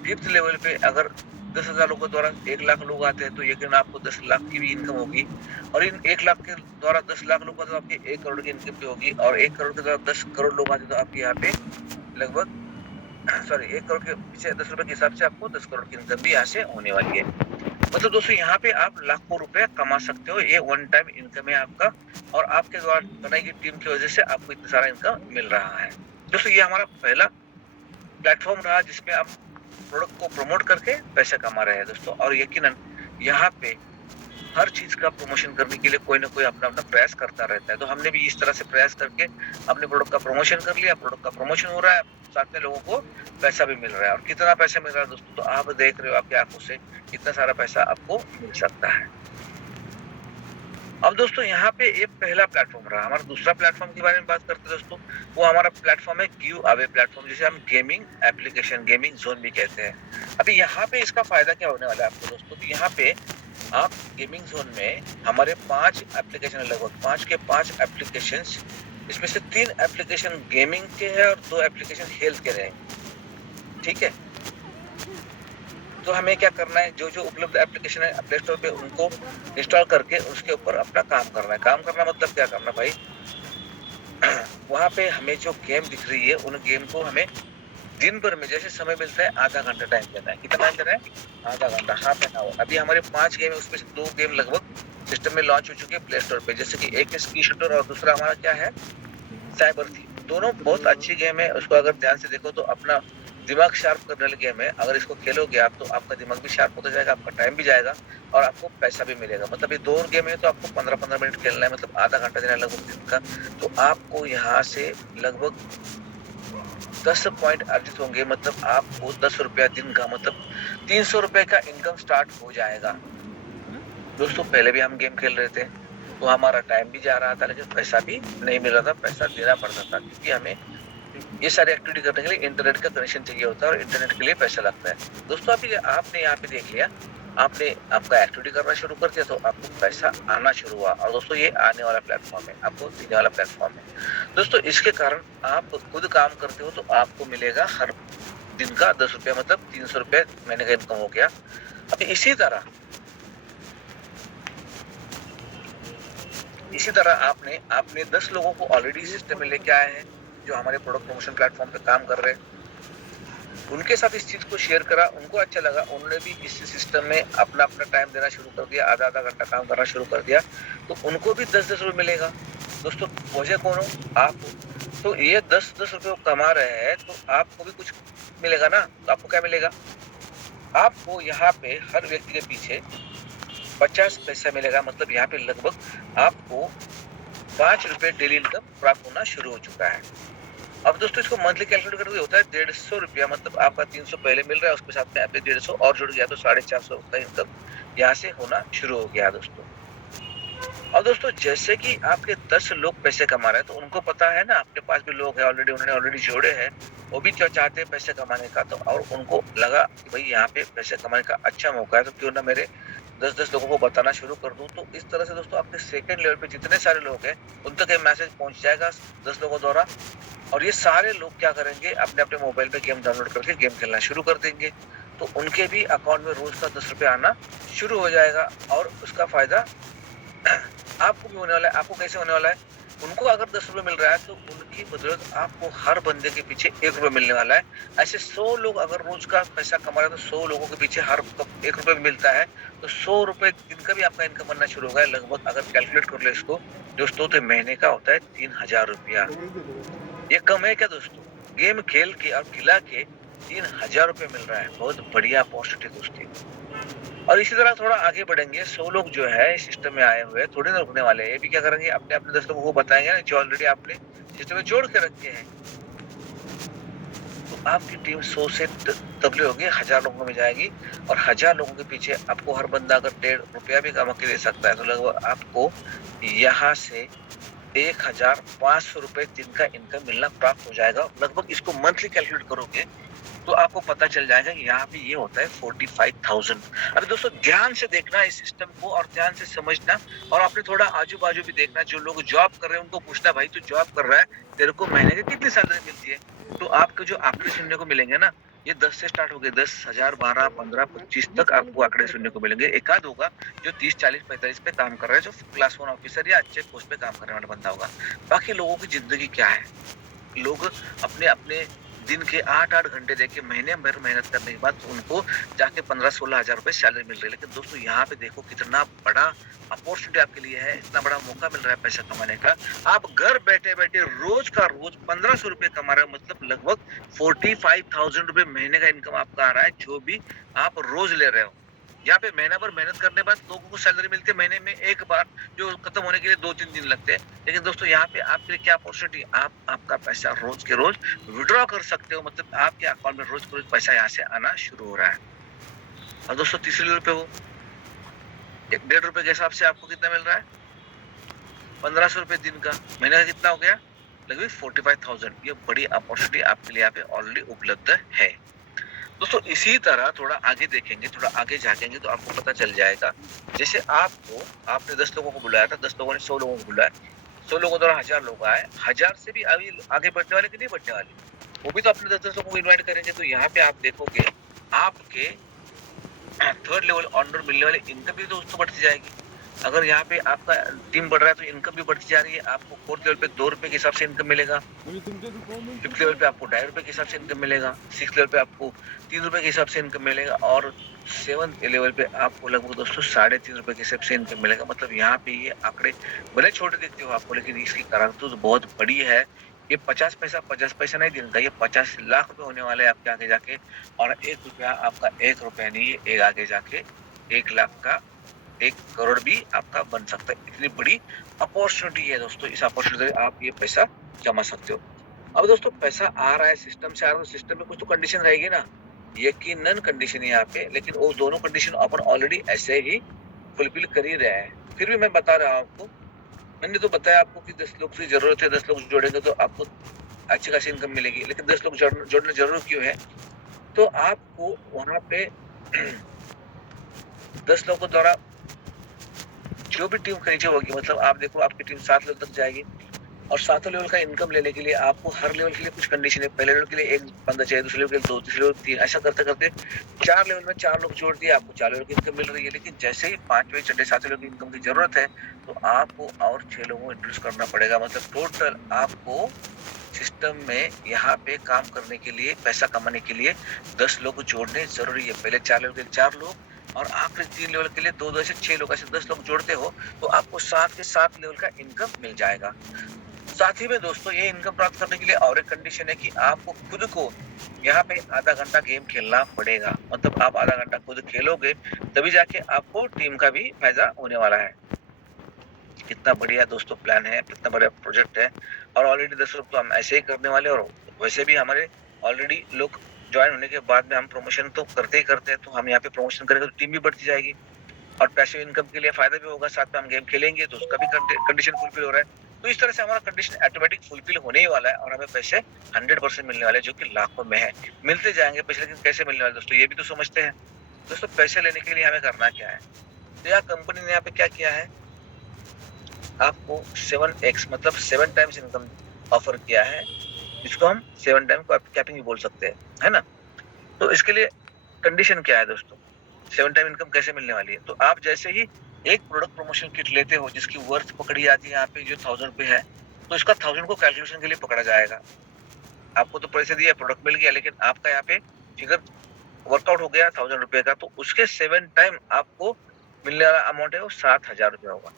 5th लेवल पे अगर 10,000 लोगों द्वारा 1 लाख लोग आते हैं तो यकीन आपको 10 लाख की भी इनकम होगी, और इन 1 लाख के द्वारा 10 लाख लोगों तो आपकी 1 करोड़ की इनकम भी होगी, और 1 करोड़ के द्वारा 10 करोड़ लोग आते तो आपके यहाँ पे लगभग 1 करोड़ के पीछे 10 रुपए के हिसाब से आपको 10 करोड़ की इनकम भी यहाँ से होने वाली है। मतलब दोस्तों यहाँ पे आप लाखों रुपए कमा सकते हो, ये वन टाइम इनकम है आपका, और आपके द्वारा बनाई गई टीम की वजह से आपको इतना सारा इनकम मिल रहा है। दोस्तों ये हमारा पहला प्लेटफॉर्म रहा जिसमें आप प्रोडक्ट को प्रमोट करके पैसा कमा रहे हैं दोस्तों, और यकीनन यहाँ पे हर चीज का प्रमोशन करने के लिए कोई ना कोई अपना अपना प्रयास करता रहता है। तो हमने भी इस तरह से प्रयास करके अपने प्रोडक्ट का प्रमोशन कर लिया, प्रोडक्ट का प्रमोशन हो रहा है, साथ में लोगों को पैसा भी मिल रहा है। और कितना पैसा मिल रहा है दोस्तों, तो आप देख रहे हो आपकी आंखों से कितना सारा पैसा आपको मिल सकता है। अब दोस्तों यहाँ पे एक पहला प्लेटफॉर्म रहा। हमारा दूसरा प्लेटफॉर्म के बारे में बात करते हैं दोस्तों, वो हमारा प्लेटफॉर्म है गिव अवे प्लेटफॉर्म, जिसे हम गेमिंग एप्लीकेशन, गेमिंग जोन भी कहते हैं। अभी यहाँ पे इसका फायदा क्या होने वाला है आपको दोस्तों, तो यहाँ पे आप गेमिंग जोन में हमारे 5 एप्लीकेशन, लगभग 5 के 5 एप्लीकेशन, इसमें से 3 एप्लीकेशन गेमिंग के हैं और 2 एप्लीकेशन हेल्थ के रहे। ठीक है, तो हमें क्या करना है, जो जो उपलब्ध एप्लीकेशन है प्ले स्टोर पे उनको इंस्टॉल करके उसके ऊपर अपना काम करना है। काम करना मतलब क्या करना भाई, वहाँ पे हमें जो गेम दिख रही है उन गेम को हमें दिन भर में जैसे समय मिलता है आधा घंटा टाइम देना है। कितना टाइम देना है? आधा घंटा, हाफ एन आवर। अभी हमारे 5 गेम है, उसमें से 2 गेम लगभग सिस्टम में लॉन्च हो चुके हैं प्ले स्टोर पे, जैसे कि एक है स्की शूटर और दूसरा हमारा क्या है, साइबर थी। दोनों बहुत अच्छी गेम है, उसको अगर ध्यान से देखो तो अपना दिमाग शार्प करने वाली गेम है। अगर इसको खेलोगे आप तो आपका दिमाग भी शार्प होता जाएगा, आपका टाइम भी जाएगा और आपको पैसा भी मिलेगा। मतलब ये 2 गेम है तो आपको 15-15 मिनट खेलना है, मतलब आधा घंटा देना है लगभग दिन का। तो आपको यहाँ से लगभग 10 पॉइंट अर्जित होंगे, मतलब आपको 10 रुपया दिन का, मतलब 300 रुपए का इनकम स्टार्ट हो जाएगा। दोस्तों पहले भी हम गेम खेल रहे थे तो हमारा टाइम भी जा रहा था, लेकिन पैसा भी नहीं मिल रहा था, पैसा देना पड़ता था, क्योंकि हमें ये सारी एक्टिविटी करने के लिए इंटरनेट का कनेक्शन चाहिए होता है और इंटरनेट के लिए पैसा लगता है। दोस्तों अभी आपने यहाँ पे देख लिया, आपने आपका एक्टिविटी करना शुरू कर दिया तो आपको पैसा आना शुरू हुआ। और दोस्तों ये आने वाला प्लेटफॉर्म है, आपको देने वाला प्लेटफॉर्म है दोस्तों। इसके कारण आप खुद काम करते हो तो आपको मिलेगा हर दिन का 10 रुपया, मतलब 300 रुपये महीने का इनकम हो गया। अभी इसी तरह आपने 10 लोगों को ऑलरेडी सिस्टम में लेके आए हैं जो हमारे प्रोडक्ट प्रमोशन प्लेटफॉर्म पे काम कर रहे हैं। उनके साथ इस चीज को शेयर करा, उनको अच्छा लगा, उन्होंने भी इस सिस्टम में अपना टाइम देना शुरू कर दिया, आधा घंटा काम करना शुरू कर दिया, तो उनको भी 10-10 रुपये मिलेगा। दोस्तों वजह कौन हो? आप। तो ये 10-10 रुपये कमा रहे हैं तो आपको भी कुछ मिलेगा ना। तो आपको क्या मिलेगा? आपको यहाँ पे हर व्यक्ति के पीछे 50 पैसा मिलेगा, मतलब यहाँ पे लगभग आपको 5 रुपए डेली इनकम प्राप्त होना शुरू हो चुका है। अब दोस्तों इसको मंथली कैलकुलेट करके होता है 150 रुपया, मतलब आपका 300 पहले मिल रहा है, उसके साथ में आप 150 और जुड़ गया तो 450 का इनकम यहाँ से होना शुरू हो गया दोस्तों। और दोस्तों जैसे कि आपके 10 लोग पैसे कमा रहे हैं तो उनको पता है ना, आपके पास भी लोग हैं ऑलरेडी, उन्होंने ऑलरेडी जोड़े हैं, वो भी चाहते हैं पैसे कमाने का, तो और उनको लगा कि भाई यहाँ पे पैसे कमाने का अच्छा मौका है, तो क्यों ना मेरे 10-10 लोगों को बताना शुरू कर दूं। तो इस तरह से दोस्तों आपके सेकंड लेवल पे जितने सारे लोग हैं उन तक ये मैसेज पहुंच जाएगा 10 लोगों द्वारा, और ये सारे लोग क्या करेंगे, अपने मोबाइल पे गेम डाउनलोड करके गेम खेलना शुरू कर देंगे। तो उनके भी अकाउंट में रोज का 10 रुपये आना शुरू हो जाएगा, और उसका फायदा आपको भी होने वाला है। आपको कैसे होने वाला है? उनको अगर 10 रुपये मिल रहा है तो उनकी बदौलत आपको हर बंदे के पीछे 1 रुपये मिलने वाला है। ऐसे 100 लोग अगर रोज का पैसा कमा रहे हैं तो 100 लोगों के पीछे हर 1 रुपये मिलता है, तो 100 रुपये दिन का भी आपका इनकम बनना शुरू होगा। लगभग अगर कैलकुलेट कर लो इसको दोस्तों तो महीने का होता है 3000 रुपया। ये कम है क्या दोस्तों? गेम खेल के और खिला के 3000 रुपये मिल रहा है, बहुत बढ़िया अपॉर्चुनिटी दोस्तों। और इसी तरह थोड़ा आगे बढ़ेंगे, 100 लोग जो है सिस्टम में आए हुए हैं, थोड़े ना रुकने वाले हैं। ये भी क्या करेंगे, अपने 10 लोगों को बताएंगे ना जो ऑलरेडी आपने सिस्टम में जोड़ के रखे हैं। तो आपकी टीम 100 से तगड़ी होगी, 1000 लोगों में जाएगी, और 1000 लोगों के पीछे आपको हर बंदा अगर 1.5 रुपया भी कमा के दे सकता है तो लगभग आपको यहाँ से 1500 रुपए दिन का इनकम मिलना प्राप्त हो जाएगा। लगभग इसको मंथली कैलकुलेट करोगे तो आपको पता चल जाएगा कि यहाँ पे ये होता है 45,000। अभी दोस्तों ध्यान से देखना इस सिस्टम को और ध्यान से समझना, और आपने थोड़ा आजू बाजू भी देखना, जो लोग जॉब कर रहे हैं उनको पूछना, भाई तू जॉब कर रहा है, तेरे को महीने की कितनी सैलरी मिलती है? तो आपको जो आंकड़े सुनने को मिलेंगे ना, ये 10 से स्टार्ट हो गए, 10,000, 12, 15, 25 तक आपको आंकड़े सुनने को मिलेंगे। एकाध होगा जो 30, 40, 45 पे काम कर रहा है, जो क्लास 1 ऑफिसर या अच्छे पोस्ट पे काम करने वाला बंदा होगा। बाकी लोगों की जिंदगी क्या है? लोग अपने अपने दिन के 8-8 घंटे देके महीने भर मेहनत करने के बाद उनको जाके 15-16 हजार रुपए सैलरी मिल रही है। लेकिन दोस्तों यहाँ पे देखो कितना बड़ा अपॉर्चुनिटी आपके लिए है, इतना बड़ा मौका मिल रहा है पैसा कमाने का। आप घर बैठे बैठे रोज का रोज 1500 रुपए कमा रहे हो, मतलब लगभग 45,000 रुपए महीने का इनकम आपका आ रहा है, जो भी आप रोज ले रहे हो। यहाँ पे महीना भर मेहनत करने के बाद लोगों को सैलरी मिलती है महीने में एक बार, जो खत्म होने के लिए 2-3 दिन लगते हैं। लेकिन दोस्तों यहाँ पे आपके लिए क्या अपॉर्चुनिटी, आप आपका पैसा रोज के रोज विड्रॉ कर सकते हो, मतलब आपके अकाउंट में रोज के रोज पैसा यहाँ से आना शुरू हो रहा है। और दोस्तों तीसरे लेवल पे हो, 1-1.5 रुपए के हिसाब से आपको कितना मिल रहा है? 1500 रुपए दिन का, महीने का कितना हो गया? लगभग 45,000। ये बड़ी अपॉर्चुनिटी आपके लिए यहाँ पे ऑलरेडी उपलब्ध है। दोस्तों इसी तरह थोड़ा आगे देखेंगे, थोड़ा आगे झांकेंगे तो आपको पता चल जाएगा। जैसे आपने 10 लोगों को बुलाया था, 10 लोगों ने 100 लोगों को बुलाया, 100 लोगों द्वारा 1000 लोग आए, 1000 से भी अभी आगे बढ़ने वाले कि नहीं बढ़ने वाले, वो भी तो अपने 10-10 लोगों को इन्वाइट करेंगे। तो यहाँ पे आप देखोगे आपके थर्ड लेवल ऑनर मिलने वाले इनकम भी दोस्तों बढ़ती जाएगी। अगर यहाँ पे आपका टीम बढ़ रहा है तो इनकम भी बढ़ती जा रही है। आपको फोर्थ लेवल पे 2 रुपए के हिसाब से इनकम मिलेगा, फिफ्थ लेवल पे आपको 2.5 रुपए के हिसाब से इनकम मिलेगा, सिक्स लेवल पे आपको 3 रुपए के हिसाब से इनकम मिलेगा, और 7th लेवल पे आपको लगभग दोस्तों 3.5 रुपए के हिसाब से इनकम मिलेगा। मतलब यहाँ पे ये आंकड़े भले छोटे दिखते हो आपको, लेकिन इसकी कारकर्दगी बहुत बड़ी है। ये 50 पैसा नहीं दिन का, ये 50 लाख रुपए होने वाले हैं आपके आगे जाके। और 1 रुपया आपका 1 रुपया नहीं, एक आगे जाके 1 लाख का 1 करोड़ भी आपका बन सकता है। इतनी बड़ी अपॉर्चुनिटी है दोस्तों, इस अपॉर्चुनिटी से आप ये पैसा कमा सकते हो। अब दोस्तों पैसा आ रहा है, सिस्टम से आ रहा है, सिस्टम में कुछ तो कंडीशन रहेगी ना, यकीनन कंडीशन है यहाँ पे, लेकिन वो दोनों कंडीशन अपन ऑलरेडी ऐसे ही फुलफिल कर ही रहे हैं। फिर भी मैं बता रहा हूँ आपको, मैंने तो बताया आपको कि 10 लोग की जरूरत है, 10 लोग जोड़ेंगे तो आपको अच्छी खासी इनकम मिलेगी। लेकिन 10 लोग जोड़ना जरूर क्यों है? तो आपको वहां पे 10 लोगों द्वारा जो भी टीम नीचे होगी, मतलब आप देखो आपकी टीम 7 लेवल तक जाएगी, और 7 लेवल का इनकम लेने के लिए आपको हर लेवल के लिए कुछ कंडीशन है। पहले लेवल के लिए 1 बंदा चाहिए, दूसरे लेवल के लिए 2, तीसरे लेवल 3, ऐसा करते करते 4 लेवल में 4 लोग जोड़ दिए, आपको 4 लेवल की इनकम मिल रही है। लेकिन जैसे ही 5वें, 6वें, 7वें लेवल की इनकम की जरूरत है, तो आपको और 6 लोगों को इंट्रोड्यूस करना पड़ेगा। मतलब टोटल आपको सिस्टम में यहाँ पे काम करने के लिए, पैसा कमाने के लिए 10 लोग जोड़ने जरूरी है। पहले 4 लेवल के लिए 4 लोग, और आखिरी 3 लेवल के लिए 2 से 6 लोग, ऐसे 10 लोग जोड़ते हो तो आपको 7 के 7 लेवल का इनकम मिल जाएगा। साथ ही में दोस्तों ये इनकम प्राप्त करने के लिए और एक कंडीशन है कि आपको खुद को यहाँ पे आधा घंटा गेम खेलना पड़ेगा। मतलब आप आधा घंटा खुद खेलोगे तभी जाके आपको टीम का भी फायदा होने वाला है। कितना बढ़िया दोस्तों प्लान है, कितना बढ़िया प्रोजेक्ट है। और ऑलरेडी 10 लोग तो हम ऐसे ही करने वाले, और वैसे भी हमारे ऑलरेडी लोग ज्वाइन होने के बाद में हम प्रमोशन तो करते ही करते हैं, तो हम यहाँ पे प्रमोशन करेंगे तो टीम भी बढ़ती जाएगी और पैसिव इनकम के लिए फायदा भी होगा। साथ में हम गेम खेलेंगे तो उसका भी कंडीशन फुलफिल हो रहा है। तो इस तरह से हमारा कंडीशन ऑटोमेटिक फुलफिल होने ही वाला है, और हमें पैसे 100% मिलने वाले, जो कि लाखों में है। मिलते जाएंगे पैसे, लेकिन कैसे मिलने वाले दोस्तों, ये भी तो समझते हैं। दोस्तों पैसे लेने के लिए हमें करना क्या है? तो यहाँ कंपनी ने यहाँ पे क्या किया है, आपको 7x मतलब 7 टाइम्स इनकम ऑफर किया है, जिसको हम 7 टाइम कैपिंग भी बोल सकते हैं, है ना। तो इसके लिए कंडीशन क्या है दोस्तों, 7 टाइम इनकम कैसे मिलने वाली है? तो आप जैसे ही एक प्रोडक्ट प्रमोशन किट लेते हो जिसकी वर्थ पकड़ी जाती है यहाँ पे जो 1000 रुपए है, तो इसका 1000 को कैलकुलेशन के लिए पकड़ा जाएगा। आपको तो पैसे दिए, प्रोडक्ट मिल गया, लेकिन आपका यहाँ पे फिगर वर्कआउट हो गया 1000 रुपए का, तो उसके 7 टाइम आपको मिलने वाला अमाउंट है वो 7000 रुपया होगा।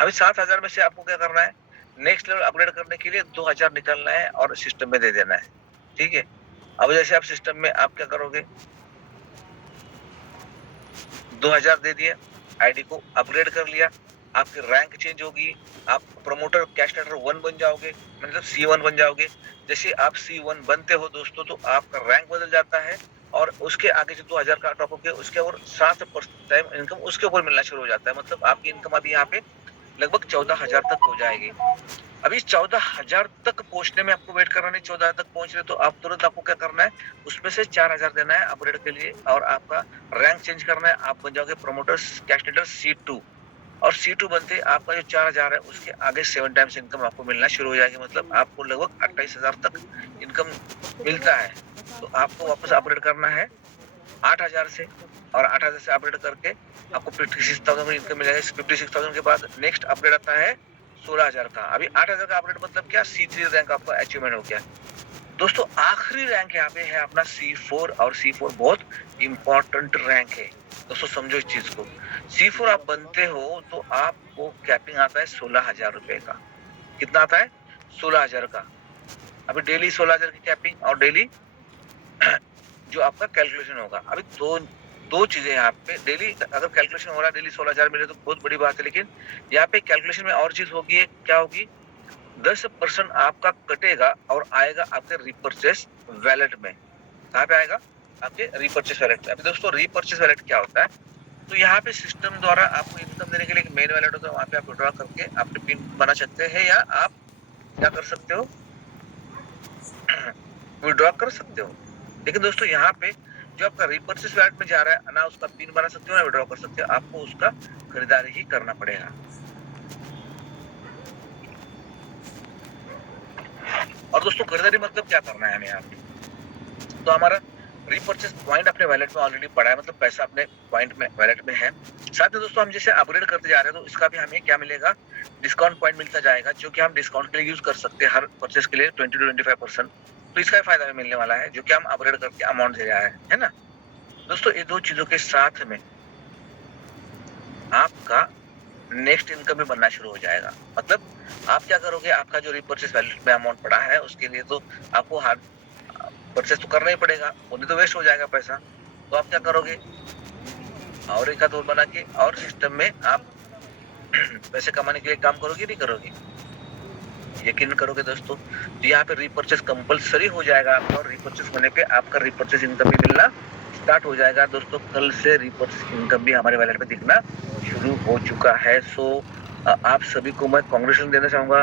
अभी 7000 में से आपको क्या करना है, नेक्स्ट लेवल अपग्रेड करने के लिए 2000 निकालना है और सिस्टम में दे देना है, ठीक है। अब जैसे आप सिस्टम में आप क्या करोगे, 2000 दे दिया, आईडी को अपग्रेड कर लिया, आपकी रैंक चेंज होगी, आप प्रमोटर कैश ट्रेडर 1 बन जाओगे, मतलब C1 बन जाओगे। जैसे आप C1 बनते हो दोस्तों, तो आपका रैंक बदल जाता है, और उसके आगे जो 2000 का टॉपअप है उसके और 7% टाइम इनकम उसके ऊपर मिलना शुरू हो जाता है। मतलब आपकी इनकम अभी यहाँ पे लगभग 14000 तक हो जाएगी। अभी 14,000 तक पहुंचने में आपको वेट करना नहीं, 14,000 तक पहुंच रहे तो आप तुरंत आपको क्या करना है, उसमें से 4,000 देना है अपग्रेड के लिए और आपका रैंक चेंज करना है। आप बन जाओगे प्रमोटर्स कैश लीडर C2 और C2 बनते आपका जो 4,000 है उसके आगे 7 टाइम्स इनकम आपको मिलना शुरू हो जाएगी। मतलब आपको लगभग 28,000 तक इनकम मिलता है। तो आपको वापस अपग्रेड करना है 8,000 से और 8,000 से अपग्रेड करके आपको 56,000 का इनकम मिलेगा। 56,000 के बाद नेक्स्ट अपग्रेड आता है 16,000 का। अभी 8,000 का अपग्रेड मतलब क्या, C3 रैंक आपका अचीवमेंट हो गया। दोस्तों आखिरी रैंक यहाँ पे है अपना C4 और C4 बहुत इंपॉर्टेंट रैंक है। दोस्तों समझो इस चीज को, C4 आप बनते हो तो आपको कैपिंग आता है 16,000 रुपए का। कितना आता है? 16,000 का। अभी डेली 16,000 की कैपिंग और डेली जो आपका कैलकुलेशन होगा। अभी दो चीजें यहाँ पे, डेली अगर कैलकुलेशन हो रहा है डेली 16,000 मिले तो बहुत बड़ी बात है, लेकिन यहाँ पे कैलकुलेशन में और चीज होगी, क्या होगी, 10% आपका कटेगा और आएगा आपके रिपर्चेस वैलेट में। कहाँ पे आएगा? आपके रिपर्चेस वैलेट में। अभी दोस्तों रिपर्चेस वैलेट क्या होता है, तो यहाँ पे सिस्टम द्वारा आपको इनकम देने के लिए एक मेन वैलेट होता है, वहां पे आप विड्रॉ करके अपने पिन बना सकते हैं या आप क्या कर सकते हो, विड्रॉ कर सकते हो। लेकिन दोस्तों यहाँ पे जो आपका रिपर्चेस वैलेट में जा रहा है ना उसका पिन बना सकते हो ना विड्रॉ कर सकते हो, आपको उसका खरीदारी ही करना पड़ेगा। और दोस्तों खरीदारी मतलब क्या करना है हमें यहाँ पे, तो हमारा रिपर्चेस पॉइंट अपने वैलेट में ऑलरेडी पड़ा है, मतलब पैसा अपने पॉइंट में वैलेट में है। साथ में दोस्तों हम जैसे अपग्रेड करते जा रहे हैं तो इसका भी हमें क्या मिलेगा, डिस्काउंट पॉइंट मिलता जाएगा, जो कि हम डिस्काउंट के लिए यूज कर सकते हैं हर परचेस के लिए 20 to 25%। तो इसका फायदा हमें मिलने वाला है जो कि हम अपग्रेड करके अमाउंट दे रहा है ना। दोस्तों ये दो चीजों के साथ में आपका नेक्स्ट इनकम भी बनना शुरू हो जाएगा। मतलब आप क्या करोगे, आपका जो रिपर्चेस वैलेट में अमाउंट पड़ा है उसके लिए तो आपको हार्ड परचेस तो करना ही पड़ेगा, वो नहीं तो वेस्ट हो जाएगा पैसा। तो आप क्या करोगे, और एक आध बना के और सिस्टम में आप पैसे कमाने के लिए काम करोगे नहीं करोगे, यकीन करोगे दोस्तों। तो यहाँ पे रिपर्चेस कंपलसरी हो जाएगा आपका, और रिपर्चेस होने पे आपका रिपर्चेस इनकम भी मिलना स्टार्ट हो जाएगा। दोस्तों कल से रिपर्चेस इनकम भी हमारे वैलेट में दिखना शुरू हो चुका है। सो आप सभी को मैं कांग्रेचुलेशन देना चाहूंगा,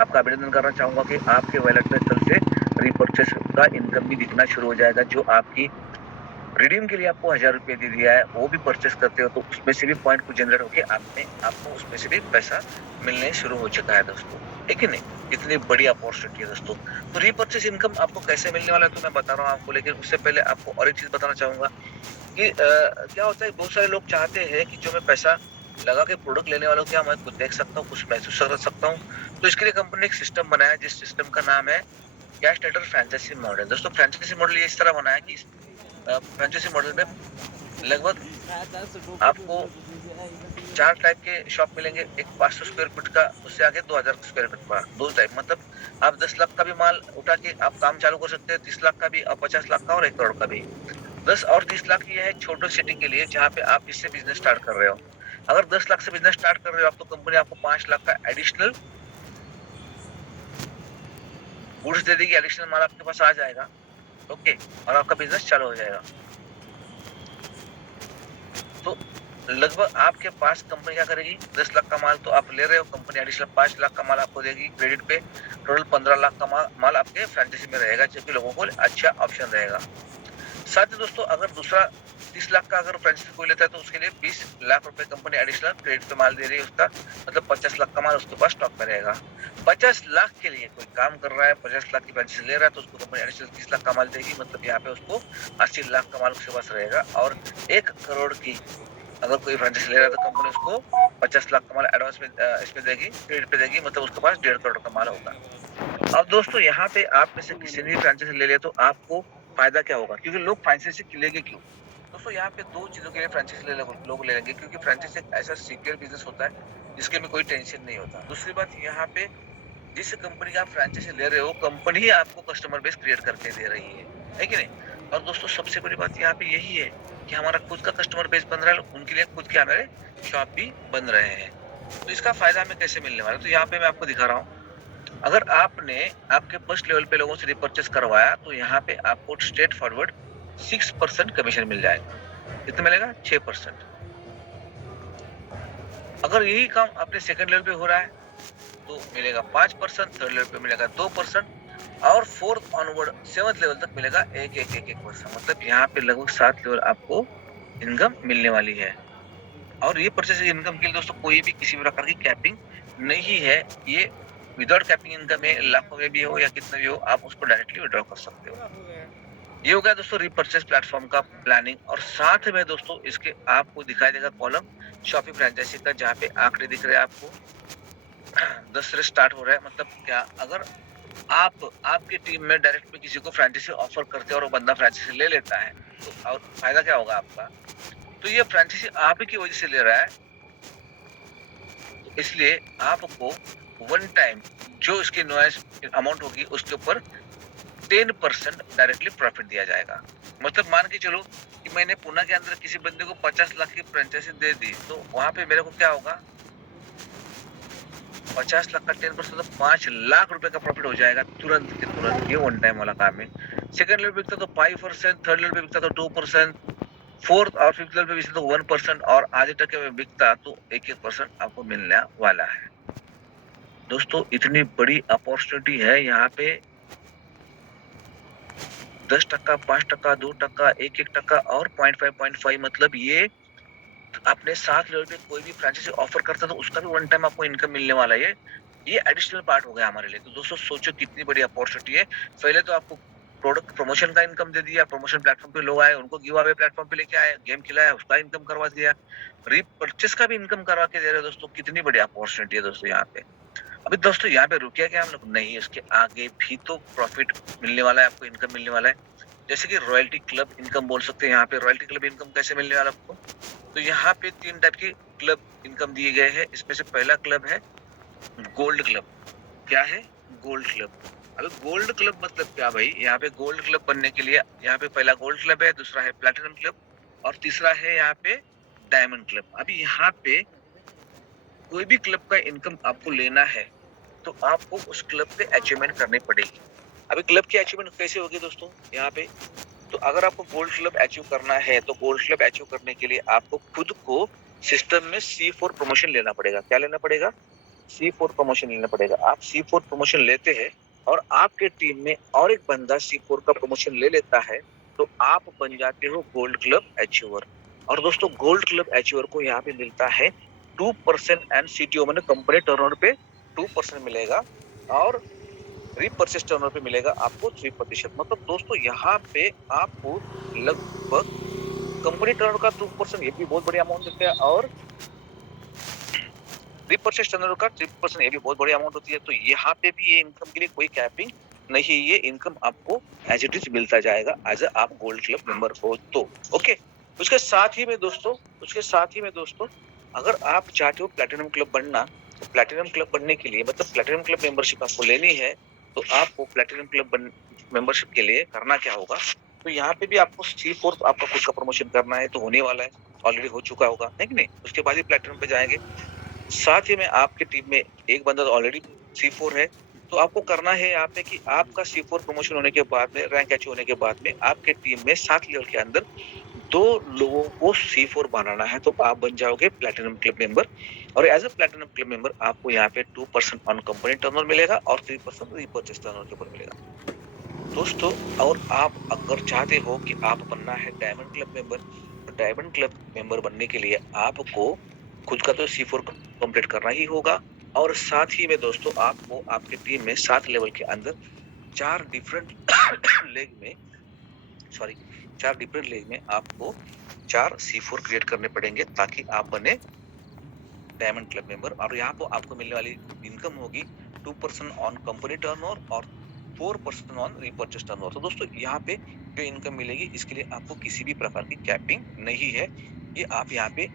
आपका अभिनंदन करना चाहूंगा कि आपके वैलेट में कल से रिपर्चेस का इनकम भी दिखना शुरू हो जाएगा। जो आपकी रिडीम के लिए आपको 1,000 रुपए दे दिया है, वो भी परचेस करते हो तो उसमें से भी पॉइंट को जनरेट होके आपको उसमें से भी पैसा मिलने शुरू हो चुका है दोस्तों, है कि नहीं। इतनी बड़ी अपॉर्चुनिटी है दोस्तों। तो रीपर्चेस इनकम आपको कैसे मिलने वाला है तो मैं बता रहा हूँ आपको, लेकिन उससे पहले आपको और एक चीज बताना चाहूंगा कि क्या होता है, बहुत सारे लोग चाहते हैं कि जो मैं पैसा लगा के प्रोडक्ट लेने वालों क्या मैं कुछ देख सकता हूँ, कुछ महसूस कर सकता हूँ। तो इसके लिए कंपनी ने एक सिस्टम बनाया जिस सिस्टम का नाम है कैश लेटर फ्रेंचाइजी मॉडल। दोस्तों फ्रेंचाइजी मॉडल ये इस तरह बना है कि फ्रेंचाइजी मॉडल में लगभग आपको 4 टाइप के शॉप मिलेंगे, एक 500 स्क्वायर फीट का, उससे आगे 2,000 स्क्वायर फीट का, 2 टाइप। मतलब आप 10 लाख का भी माल उठा के आप काम चालू कर सकते हैं, 30 लाख का भी और 50 लाख का और 1 करोड़ का भी। 10 और 30 लाख ये है छोटे सिटी के लिए जहाँ पे आप इससे बिजनेस स्टार्ट कर रहे हो। अगर 10 लाख से बिजनेस स्टार्ट कर रहे हो आप तो कंपनी आपको 5 लाख का एडिशनल गुड्स दे देगी, एडिशनल माल आपके पास आ जाएगा, ओके, और आपका बिजनेस चालू हो जाएगा। तो लगभग आपके पास कंपनी क्या करेगी, 10 लाख का माल तो आप ले रहे हो, कंपनी एडिशनल 5 लाख का माल आपको देगी क्रेडिट पे, टोटल 15 लाख का माल आपके फ्रेंचाइजी में रहेगा, जो कि लोगों को अच्छा ऑप्शन रहेगा। साथ ही दोस्तों अगर दूसरा 30 लाख का अगर फ्रेंचाइजी कोई लेता है तो उसके लिए 20 लाख रुपए कंपनी एडिशनल क्रेडिट पे माल दे रही है उसका, मतलब 50 लाख का माल उसके पास स्टॉक में रहेगा। 50 लाख के लिए कोई काम कर रहा है, 50 लाख की फ्रेंचाइजी ले रहा है तो उसको कंपनी एडिशनल 30 लाख का माल देगी, मतलब यहाँ पे उसको 80 लाख का माल उसके पास रहेगा। और 1 करोड़ की अगर कोई फ्रेंचाइजी ले रहा है तो कंपनी उसको 50 लाख का माल एडवांस में इसमें देगी, क्रेडिट पे देगी, मतलब उसके पास 1.5 करोड़ का माल होगा। अब दोस्तों यहाँ पे आप में से किसी ने फ्रेंचाइजी ले लिया तो आपको फायदा क्या होगा, क्योंकि लोग फ्रेंचाइजी लेंगे क्यों दोस्तों, यहाँ पे 2 चीजों के लिए फ्रेंचाइजी लोग ले लेंगे, क्योंकि फ्रेंचाइजी एक ऐसा सिक्योर बिजनेस होता है जिसके में कोई टेंशन नहीं होता। दूसरी बात यहाँ पे जिस कंपनी का आप फ्रेंचाइजी ले रहे हो कंपनी ही आपको कस्टमर बेस क्रिएट करके दे रही है कि नहीं। और दोस्तों सबसे बड़ी बात यहाँ पे यही है कि हमारा खुद का कस्टमर बेस बन रहा है, उनके लिए खुद के हमारे शॉप भी बन रहे हैं। तो इसका फायदा हमें कैसे मिलने वाला है, तो यहाँ पे मैं आपको दिखा रहा हूँ। अगर आपने आपके फर्स्ट लेवल पे लोगों से रिपर्चेस करवाया तो यहाँ पे आपको स्ट्रेट फॉरवर्ड 6% कमीशन मिल जाएगा। कितना मिलेगा? 6%। अगर यही काम अपने सेकंड लेवल पे हो रहा है तो मिलेगा 5%, थर्ड लेवल पे मिलेगा 2% और फोर्थ ऑनवर्ड 7th लेवल तक मिलेगा 1%। मतलब यहाँ पे लगभग 7 लेवल आपको इनकम मिलने वाली है। और ये परचेस इनकम के लिए दोस्तों कोई भी किसी भी प्रकार की कैपिंग नहीं है। ये विदाउट कैपिंग इनकम है, लाखों में भी हो या कितना भी हो, आप उसको डायरेक्टली विड्रॉ कर सकते हो। ये हो गया दोस्तों रिपर्चेस प्लेटफॉर्म का प्लानिंग। और साथ में दोस्तों इसके आपको दिखाई देगा कॉलम शॉपिंग फ्रेंचाइजी का, जहाँ पे आंकड़े दिख रहे हैं आपको 10 से स्टार्ट हो रहा है। मतलब क्या, अगर आप आपकी टीम में डायरेक्ट में किसी को फ्रेंचाइजी ऑफर करते हैं और वो बंदा फ्रेंचाइजी ले लेता है, तो और फायदा क्या होगा आपका? तो ये फ्रेंचाइजी आप ही की वजह से ले रहा है, तो इसलिए आपको वन टाइम जो इसकी इनवॉइस अमाउंट होगी उसके ऊपर 10% डायरेक्टली प्रॉफिट दिया जाएगा। मतलब मान के चलो कि मैंने पुणे के अंदर किसी बंदे को 50 लाख की फ्रेंचाइजी दे दी, तो वहां पे मेरे को क्या होगा? 50 लाख का 10% तो 5 लाख रुपए का प्रॉफिट हो जाएगा तुरंत के तुरंत। ये वन टाइम वाला काम है। सेकंड लेवल पे बिकता तो 5%, थर्ड लेवल पे बिकता तो 2%, फोर्थ और फिफ्थ लेवल पे बिकता तो 1% और आधे टके में बिकता तो 1% आपको मिलने वाला है। दोस्तों इतनी बड़ी अपॉर्चुनिटी है यहाँ पे। 10%, 5%, 2%, 1% और 0.5 मतलब ये आपने 7 लेवल पे कोई भी फ्रेंचाइजी ऑफर करता तो उसका भी वन टाइम आपको इनकम मिलने वाला है। ये एडिशनल पार्ट हो गया हमारे लिए। तो दोस्तों सोचो कितनी बड़ी अपॉर्चुनिटी है। पहले तो आपको प्रोडक्ट प्रमोशन का इनकम दे दिया, प्रमोशन प्लेटफॉर्म पे लोग आए, उनको गिव अवे प्लेटफॉर्म पे लेके आए, गेम खिलाया, उसका इनकम करवा दिया, रीपरचेस का भी इनकम करवा के दे रहे हैं। दोस्तों कितनी बड़ी अपॉर्चुनिटी है दोस्तों यहाँ पे। अभी दोस्तों यहाँ पे रुकिया क्या हम लोग? नहीं, इसके आगे भी तो प्रॉफिट मिलने वाला है आपको, इनकम मिलने वाला है। जैसे कि रॉयल्टी क्लब इनकम बोल सकते हैं। यहाँ पे रॉयल्टी क्लब इनकम कैसे मिलने वाला आपको? तो यहाँ पे 3 टाइप की क्लब इनकम दिए गए हैं। इसमें से पहला क्लब है गोल्ड क्लब। क्या है? Gold club. अब गोल्ड क्लब मतलब क्या भाई? यहाँ पे गोल्ड क्लब बनने के लिए यहाँ पे पहला गोल्ड क्लब है, दूसरा है प्लैटिनम क्लब और तीसरा है यहाँ पे डायमंड क्लब। अभी यहाँ पे कोई भी क्लब का इनकम आपको लेना है तो आपको उस क्लब पे अचीवमेंट करनी पड़ेगी। अभी क्लब की अचीवमेंट कैसे होगी दोस्तों? यहाँ पे तो अगर आपको गोल्ड क्लब अचीव करना है तो गोल्ड क्लब अचीव करने के लिए आपको खुद को सिस्टम में C4 प्रमोशन लेना पड़ेगा। क्या लेना पड़ेगा? C4 प्रमोशन लेना पड़ेगा। आप C4 प्रमोशन लेते हैं और आपके टीम में और एक बंदा C4 का प्रमोशन ले लेता है तो आप बन जाते हो गोल्ड क्लब अचीवर। और दोस्तों गोल्ड क्लब अचीवर को यहाँ पे मिलता है 2% एंड CTO मैंने कंपनी टर्नओवर पे 2% मिलेगा और रीपरचेस टर्नओवर पे मिलेगा आपको 3%। मतलब दोस्तों यहाँ पे आपको लगभग कंपनी टर्नओवर का 2%, ये भी बहुत बड़ी अमाउंट देते हैं, और रीपरचेस टर्नओवर का 3% ये भी बहुत बड़ी अमाउंट होती है। तो यहाँ पे भी ये इनकम के लिए कोई कैपिंग नहीं, ये इनकम आपको एज इट इज मिलता जाएगा एज आप गोल्ड क्लब मेंबर हो तो। ओके, उसके साथ ही में दोस्तों अगर आप चाहते हो प्लैटिनम क्लब बनना, तो प्लैटिनम क्लब बनने के लिए मतलब प्लैटिनम क्लब मेंबरशिप आपको लेनी है, तो आपको प्लैटिनम क्लब मेंबरशिप के लिए करना क्या होगा? तो यहाँ पे भी आपको C4 आपका खुद का प्रमोशन करना है, तो होने वाला है, ऑलरेडी हो चुका होगा, है कि नहीं? उसके बाद ही प्लैटिनम पे जाएंगे। साथ ही में आपकी टीम में एक बंदा तो ऑलरेडी C4 है, तो आपको करना है यहाँ पे कि आपका C4 प्रमोशन होने के बाद में, रैंक अचीव होने के बाद में आपके टीम में 7 लेवल के अंदर 2 लोगों को C4 बनाना है, तो आप बन जाओगे प्लैटिनम क्लब मेंबर। और as a platinum club member आपको यहाँ पे 2% ऑन कंपनी टर्नओवर मिलेगा और 3% रीपरचेस टर्नओवर के ऊपर मिलेगा दोस्तों। और आप अगर चाहते हो कि आप बनना है डायमंड क्लब मेंबर, तो डायमंड क्लब मेंबर बनने के लिए आपको खुद का तो C4 कंप्लीट करना ही होगा, और साथ ही में दोस्तों आपको आपके टीम में 7 लेवल के अंदर 4 डिफरेंट लेग में आपको 4 C4 क्रिएट करने पड़ेंगे ताकि आप बने डायमंड क्लब मेंबर। और यहाँ पर आपको मिलने वाली इनकम होगी 2% ऑन कंपनी टर्नओवर और 4% ऑन रीपरचेस टर्नओवर। तो दोस्तों यहाँ पे जो इनकम मिलेगी इसके लिए आपको किसी भी प्रकार की कैपिंग नहीं है, ये आप यहाँ पे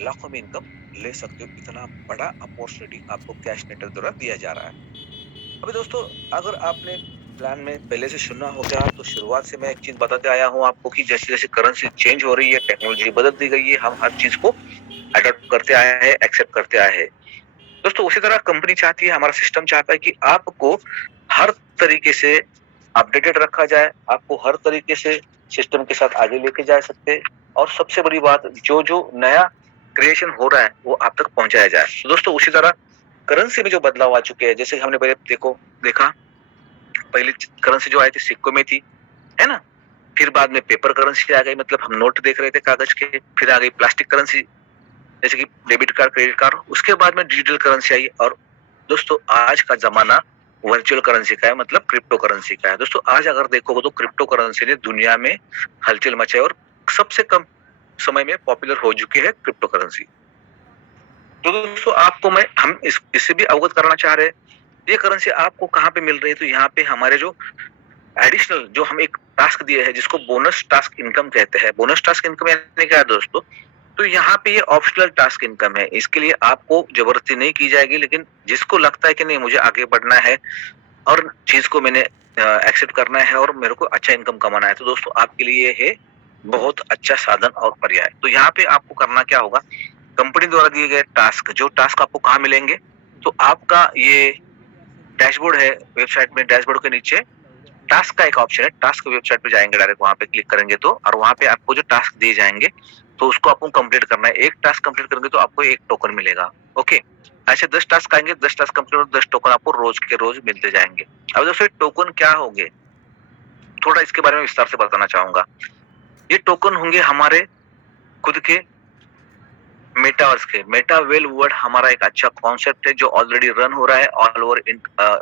लाखों में इनकम ले सकते हो। इतना बड़ा अपॉर्चुनिटी आपको कैश नेटवर्क द्वारा दिया जा रहा है। अभी दोस्तों अगर आपने प्लान में पहले से सुना होगा तो शुरुआत से मैं एक चीज बताते आया हूँ आपको कि जैसे जैसे करेंसी चेंज हो रही है, टेक्नोलॉजी बदल दी गई है, हम हर चीज को अडॉप्ट करते आए हैं, एक्सेप्ट करते आए हैं। दोस्तों उसी तरह कंपनी चाहती है, हमारा सिस्टम चाहता है कि आपको हर तरीके से अपडेटेड रखा जाए, आपको हर तरीके से सिस्टम के साथ आगे लेके जा सकते, और सबसे बड़ी बात जो जो नया क्रिएशन हो रहा है वो आप तक पहुंचाया जाए। तो दोस्तों उसी तरह करेंसी में जो बदलाव आ चुके हैं, जैसे हमने पहले देखा पहले करेंसी जो आई थी सिक्कों में थी, है ना? फिर बाद में पेपर करेंसी आ गई, मतलब हम नोट देख रहे थे कागज के, फिर आ गई प्लास्टिक करेंसी जैसे कि डेबिट कार्ड, क्रेडिट कार्ड, उसके बाद में डिजिटल करेंसी आई। और दोस्तों आज का जमाना वर्चुअल करेंसी का है, मतलब क्रिप्टो करेंसी का है। दोस्तों आज अगर देखोगे तो क्रिप्टो करेंसी ने दुनिया में हलचल मचाई और सबसे कम समय में पॉपुलर हो चुकी है क्रिप्टो करेंसी। तो दोस्तों आपको हम इससे भी अवगत कराना चाह रहे हैं, ये करेंसी आपको कहाँ पे मिल रही है? तो यहाँ पे हमारे जो एडिशनल जो हम एक टास्क दिए है जिसको बोनस टास्क इनकम कहते हैं। बोनस टास्क इनकम यानी क्या है दोस्तों? तो यहाँ पे ये ऑप्शनल टास्क इनकम है, इसके लिए आपको जबरदस्ती नहीं की जाएगी, लेकिन जिसको लगता है कि नहीं मुझे आगे बढ़ना है और चीज को मैंने एक्सेप्ट करना है और मेरे को अच्छा इनकम कमाना है, तो दोस्तों आपके लिए ये है बहुत अच्छा साधन और पर्याय। तो यहाँ पे आपको करना क्या होगा, कंपनी द्वारा दिए गए टास्क, जो टास्क आपको कहाँ मिलेंगे, तो आपका ये डैशबोर्ड है वेबसाइट में, डैशबोर्ड के नीचे टास्क का एक ऑप्शन है, टास्क वेबसाइट पे जाएंगे डायरेक्ट, वहां पे क्लिक करेंगे तो, और वहां पे आपको जो टास्क दिए जाएंगे तो उसको आपको कंप्लीट करना है। एक टास्क कंप्लीट करेंगे तो आपको एक टोकन मिलेगा। ओके, ऐसे 10 टास्क आएंगे, 10 टास्क कंप्लीट और 10 टोकन आपको रोज के रोज मिलते जाएंगे। अब दोस्तों टोकन क्या होंगे, थोड़ा इसके बारे में विस्तार से बताना चाहूंगा। ये टोकन होंगे हमारे खुद के मेटावर्स के। मेटावेल वर्ल्ड हमारा एक अच्छा कॉन्सेप्ट है जो ऑलरेडी रन हो रहा है, all over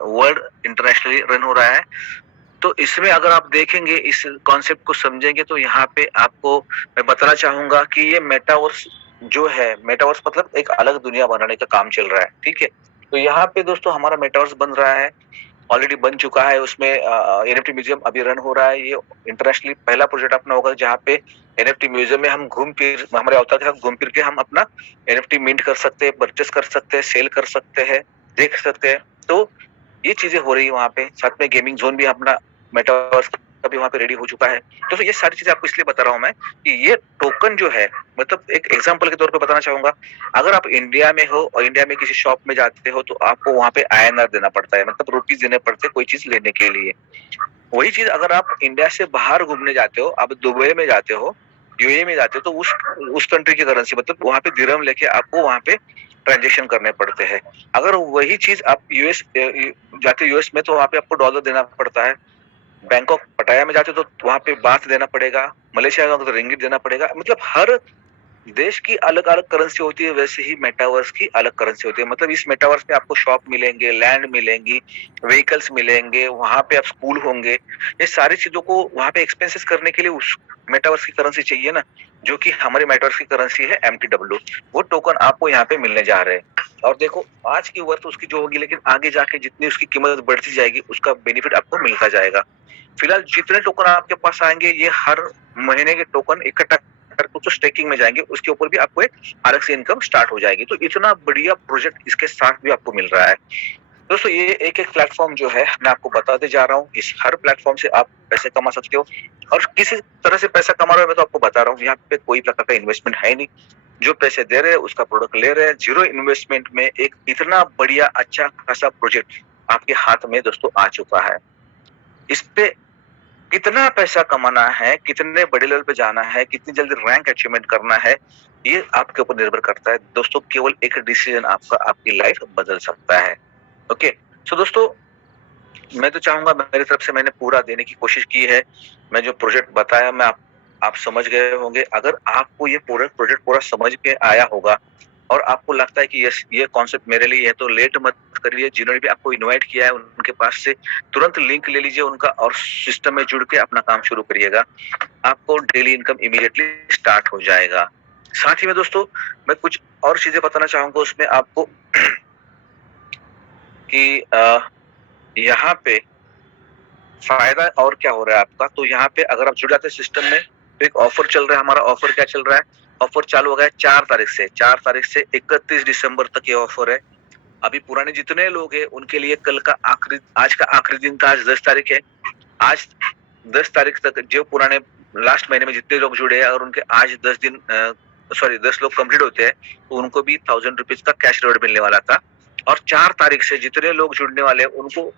world internationally run हो रहा है। तो इसमें अगर आप देखेंगे, इस कॉन्सेप्ट को समझेंगे, तो यहाँ पे आपको मैं बताना चाहूंगा कि ये मेटावर्स जो है, मेटावर्स मतलब एक अलग दुनिया बनाने का काम चल रहा है, ठीक है? तो यहाँ पे दोस्तों हमारा मेटावर्स बन रहा है, ऑलरेडी बन चुका है, उसमें एनएफटी म्यूजियम अभी रन हो रहा है। ये इंटरनेशनली पहला प्रोजेक्ट अपना होगा जहाँ पे एनएफटी म्यूजियम में हम घूम फिर, हमारे अवतार के साथ घूम फिर के हम अपना एनएफटी मिंट कर सकते हैं, परचेस कर सकते हैं, सेल कर सकते हैं, देख सकते हैं। तो ये चीजें हो रही है वहाँ पे। साथ में गेमिंग जोन भी अपना मेटावर्स का भी वहाँ पे रेडी हो चुका है। तो ये सारी चीजें आपको इसलिए बता रहा हूँ मैं कि ये टोकन जो है, मतलब एक एग्जांपल के तौर पे बताना चाहूंगा, अगर आप इंडिया में हो और इंडिया में किसी शॉप में जाते हो तो आपको वहाँ पे INR देना पड़ता है, मतलब रुपीज देने पड़ते हैं कोई चीज लेने के लिए। वही चीज अगर आप इंडिया से बाहर घूमने जाते हो, आप दुबई में जाते हो, यूएई में जाते हो, तो उस कंट्री की करेंसी, मतलब वहाँ पे दिरहम लेके आपको वहाँ पे ट्रांजेक्शन करने पड़ते हैं। अगर वही चीज आप यूएस जाते यूएस में, तो वहाँ पे आपको डॉलर देना पड़ता है। बैंकॉक पटाया में जाते हो तो वहाँ पे बात देना पड़ेगा। मलेशिया में तो रिंगिट देना पड़ेगा। मतलब हर देश की अलग अलग करेंसी होती है, वैसे ही मेटावर्स की अलग करेंसी होती है। मतलब इस मेटावर्स में आपको शॉप मिलेंगे, लैंड मिलेंगी, व्हीकल्स मिलेंगे, वहां पे आप स्कूल होंगे। ये सारी चीजों को वहां पे एक्सपेंसेस करने के लिए उस मेटावर्स की करेंसी चाहिए ना, जो कि हमारी मेटावर्स की करेंसी है MTW। वो टोकन आपको यहाँ पे मिलने जा रहे हैं। और देखो आज की वर्थ उसकी जो होगी, लेकिन आगे जाके जितनी उसकी कीमत बढ़ती जाएगी उसका बेनिफिट आपको मिलता जाएगा। फिलहाल जितने टोकन आपके पास आएंगे, ये हर महीने के टोकन इकट्ठा करके तो स्टेकिंग में जाएंगे, उसके ऊपर भी आपको एक अलग से इनकम स्टार्ट हो जाएगी। तो इतना बढ़िया प्रोजेक्ट इसके साथ भी आपको मिल रहा है। दोस्तों ये एक एक प्लेटफॉर्म जो है मैं आपको बताते जा रहा हूँ, इस हर प्लेटफॉर्म से आप पैसे कमा सकते हो। और किसी तरह से पैसा कमा रहे हो मैं तो आपको बता रहा हूँ, यहाँ पे कोई प्रकार का इन्वेस्टमेंट है नहीं। जो पैसे दे रहे हैं उसका प्रोडक्ट ले रहे हैं, जीरो इन्वेस्टमेंट में एक इतना बढ़िया अच्छा खासा प्रोजेक्ट आपके हाथ में दोस्तों आ चुका है। इस पे कितना पैसा कमाना है, कितने बड़े लेवल पे जाना है, कितनी जल्दी रैंक अचीवमेंट करना है, ये आपके ऊपर निर्भर करता है दोस्तों। केवल एक डिसीजन आपकी लाइफ बदल सकता है। ओके, सो दोस्तों मैं तो चाहूंगा, मेरी तरफ से मैंने पूरा देने की कोशिश की है। मैं जो प्रोजेक्ट बताया मैं आप समझ गए होंगे। अगर आपको ये पूरा प्रोजेक्ट पूरा समझ में आया होगा और आपको लगता है कि ये कॉन्सेप्ट मेरे लिए है, तो लेट मत करिए। जिन्होंने भी आपको इनवाइट किया है उनके पास से तुरंत लिंक ले लीजिए उनका और सिस्टम में जुड़ के अपना काम शुरू करिएगा। आपको डेली इनकम इमीडिएटली स्टार्ट हो जाएगा। साथ ही में दोस्तों मैं कुछ और चीजें बताना चाहूंगा उसमें आपको कि यहाँ पे फायदा और क्या हो रहा है आपका। तो यहाँ पे अगर आप जुड़ जाते हैं सिस्टम में, तो एक ऑफर चल रहा है। हमारा ऑफर क्या चल रहा है, ऑफर चालू हो गया है 4 तारीख से। 4 तारीख से 31 दिसंबर तक ये ऑफर है। अभी पुराने जितने लोग हैं उनके लिए कल का आज का आखिरी दिन था। आज 10 तारीख है। आज 10 तारीख तक जो पुराने लास्ट महीने में जितने लोग जुड़े हैं और उनके आज 10 लोग कंप्लीट होते हैं, तो उनको भी 1000 रुपीज का कैश रिवॉर्ड मिलने वाला था। और 4 तारीख से जितने लोग जुड़ने वाले हैं उनको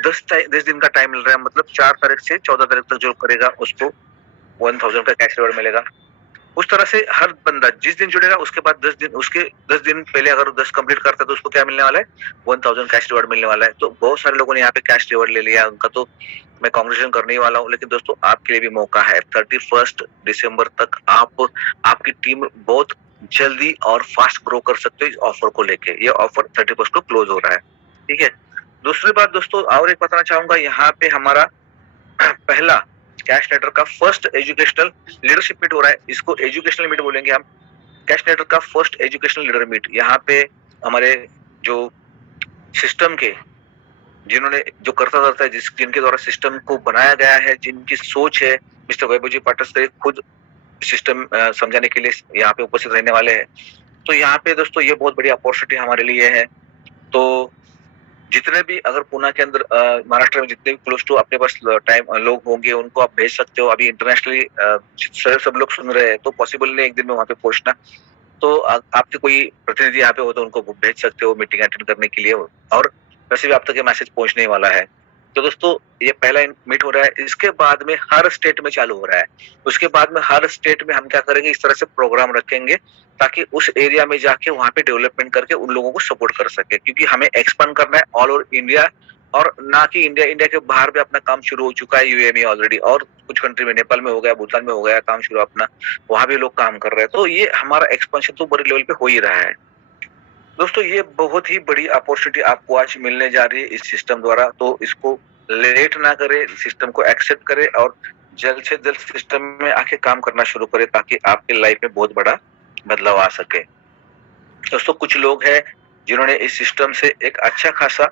10 दिन का टाइम मिल रहा है। मतलब 4 तारीख से 14 तारीख तक जो करेगा उसको 1000 का कैश रिवॉर्ड मिलेगा। उस तरह से हर बंदा जिस दिन जुड़ेगा उसके बाद 10 दिन पहले अगर 10 कंप्लीट करता है तो उसको क्या मिलने वाला है, 1000 कैश रिवॉर्ड मिलने वाला है। तो बहुत सारे लोगों ने यहाँ पे कैश रिवॉर्ड ले लिया, उनका तो मैं कांग्रेचुलेशन करने ही वाला हूँ। लेकिन दोस्तों आपके लिए भी मौका है, 31 दिसंबर तक आप आपकी टीम बहुत जल्दी और फास्ट ग्रो कर सकते हो इस ऑफर को लेके। ये ऑफर 31 को क्लोज हो रहा है, ठीक है। दूसरी बात दोस्तों और एक बताना चाहूंगा, यहाँ पे हमारा पहला कैश लेटर का फर्स्ट एजुकेशनल लीडरशिप मीट हो रहा है। इसको एजुकेशनल मीट बोलेंगे हम। कैश लेटर का फर्स्ट एजुकेशनल लीडर मीट, यहाँ पे हमारे जो सिस्टम के जिन्होंने जो करता है जिनके द्वारा सिस्टम को बनाया गया है, जिनकी सोच है, मिस्टर वैभव जी पाठक सर खुद सिस्टम समझाने के लिए यहाँ पे उपस्थित रहने वाले हैं। तो यहाँ पे दोस्तों ये बहुत बड़ी अपॉर्चुनिटी हमारे लिए है। तो जितने भी अगर पुणे के अंदर महाराष्ट्र में जितने भी क्लोज टू अपने पास टाइम लोग होंगे उनको आप भेज सकते हो। अभी इंटरनेशनली सब लोग सुन रहे हैं तो पॉसिबल नहीं एक दिन में वहां पे पहुंचना, तो आपके कोई प्रतिनिधि यहाँ पे हो तो उनको भेज सकते हो मीटिंग अटेंड करने के लिए, और वैसे भी आप तक ये मैसेज पहुंचने वाला है। तो दोस्तों ये पहला मीट हो रहा है, इसके बाद में हर स्टेट में चालू हो रहा है। उसके बाद में हर स्टेट में हम क्या करेंगे, इस तरह से प्रोग्राम रखेंगे ताकि उस एरिया में जाके वहां पे डेवलपमेंट करके उन लोगों को सपोर्ट कर सके, क्योंकि हमें एक्सपांड करना है ऑल ओवर इंडिया, और ना कि इंडिया के बाहर भी अपना काम शुरू हो चुका है यूए में ऑलरेडी, और कुछ कंट्री में नेपाल में हो गया, भूटान में हो गया काम शुरू अपना, वहां भी लोग काम कर रहे हैं। तो ये हमारा एक्सपेंशन तो बड़े लेवल पे हो ही रहा है। दोस्तों ये बहुत ही बड़ी अपॉर्चुनिटी आपको आज मिलने जा रही है इस सिस्टम द्वारा, तो इसको लेट ना करे, सिस्टम को एक्सेप्ट करे और जल्द से जल्द सिस्टम में आके काम करना शुरू करे ताकि आपके लाइफ में बहुत बड़ा बदलाव आ सके। दोस्तों कुछ लोग हैं जिन्होंने इस सिस्टम से एक अच्छा खासा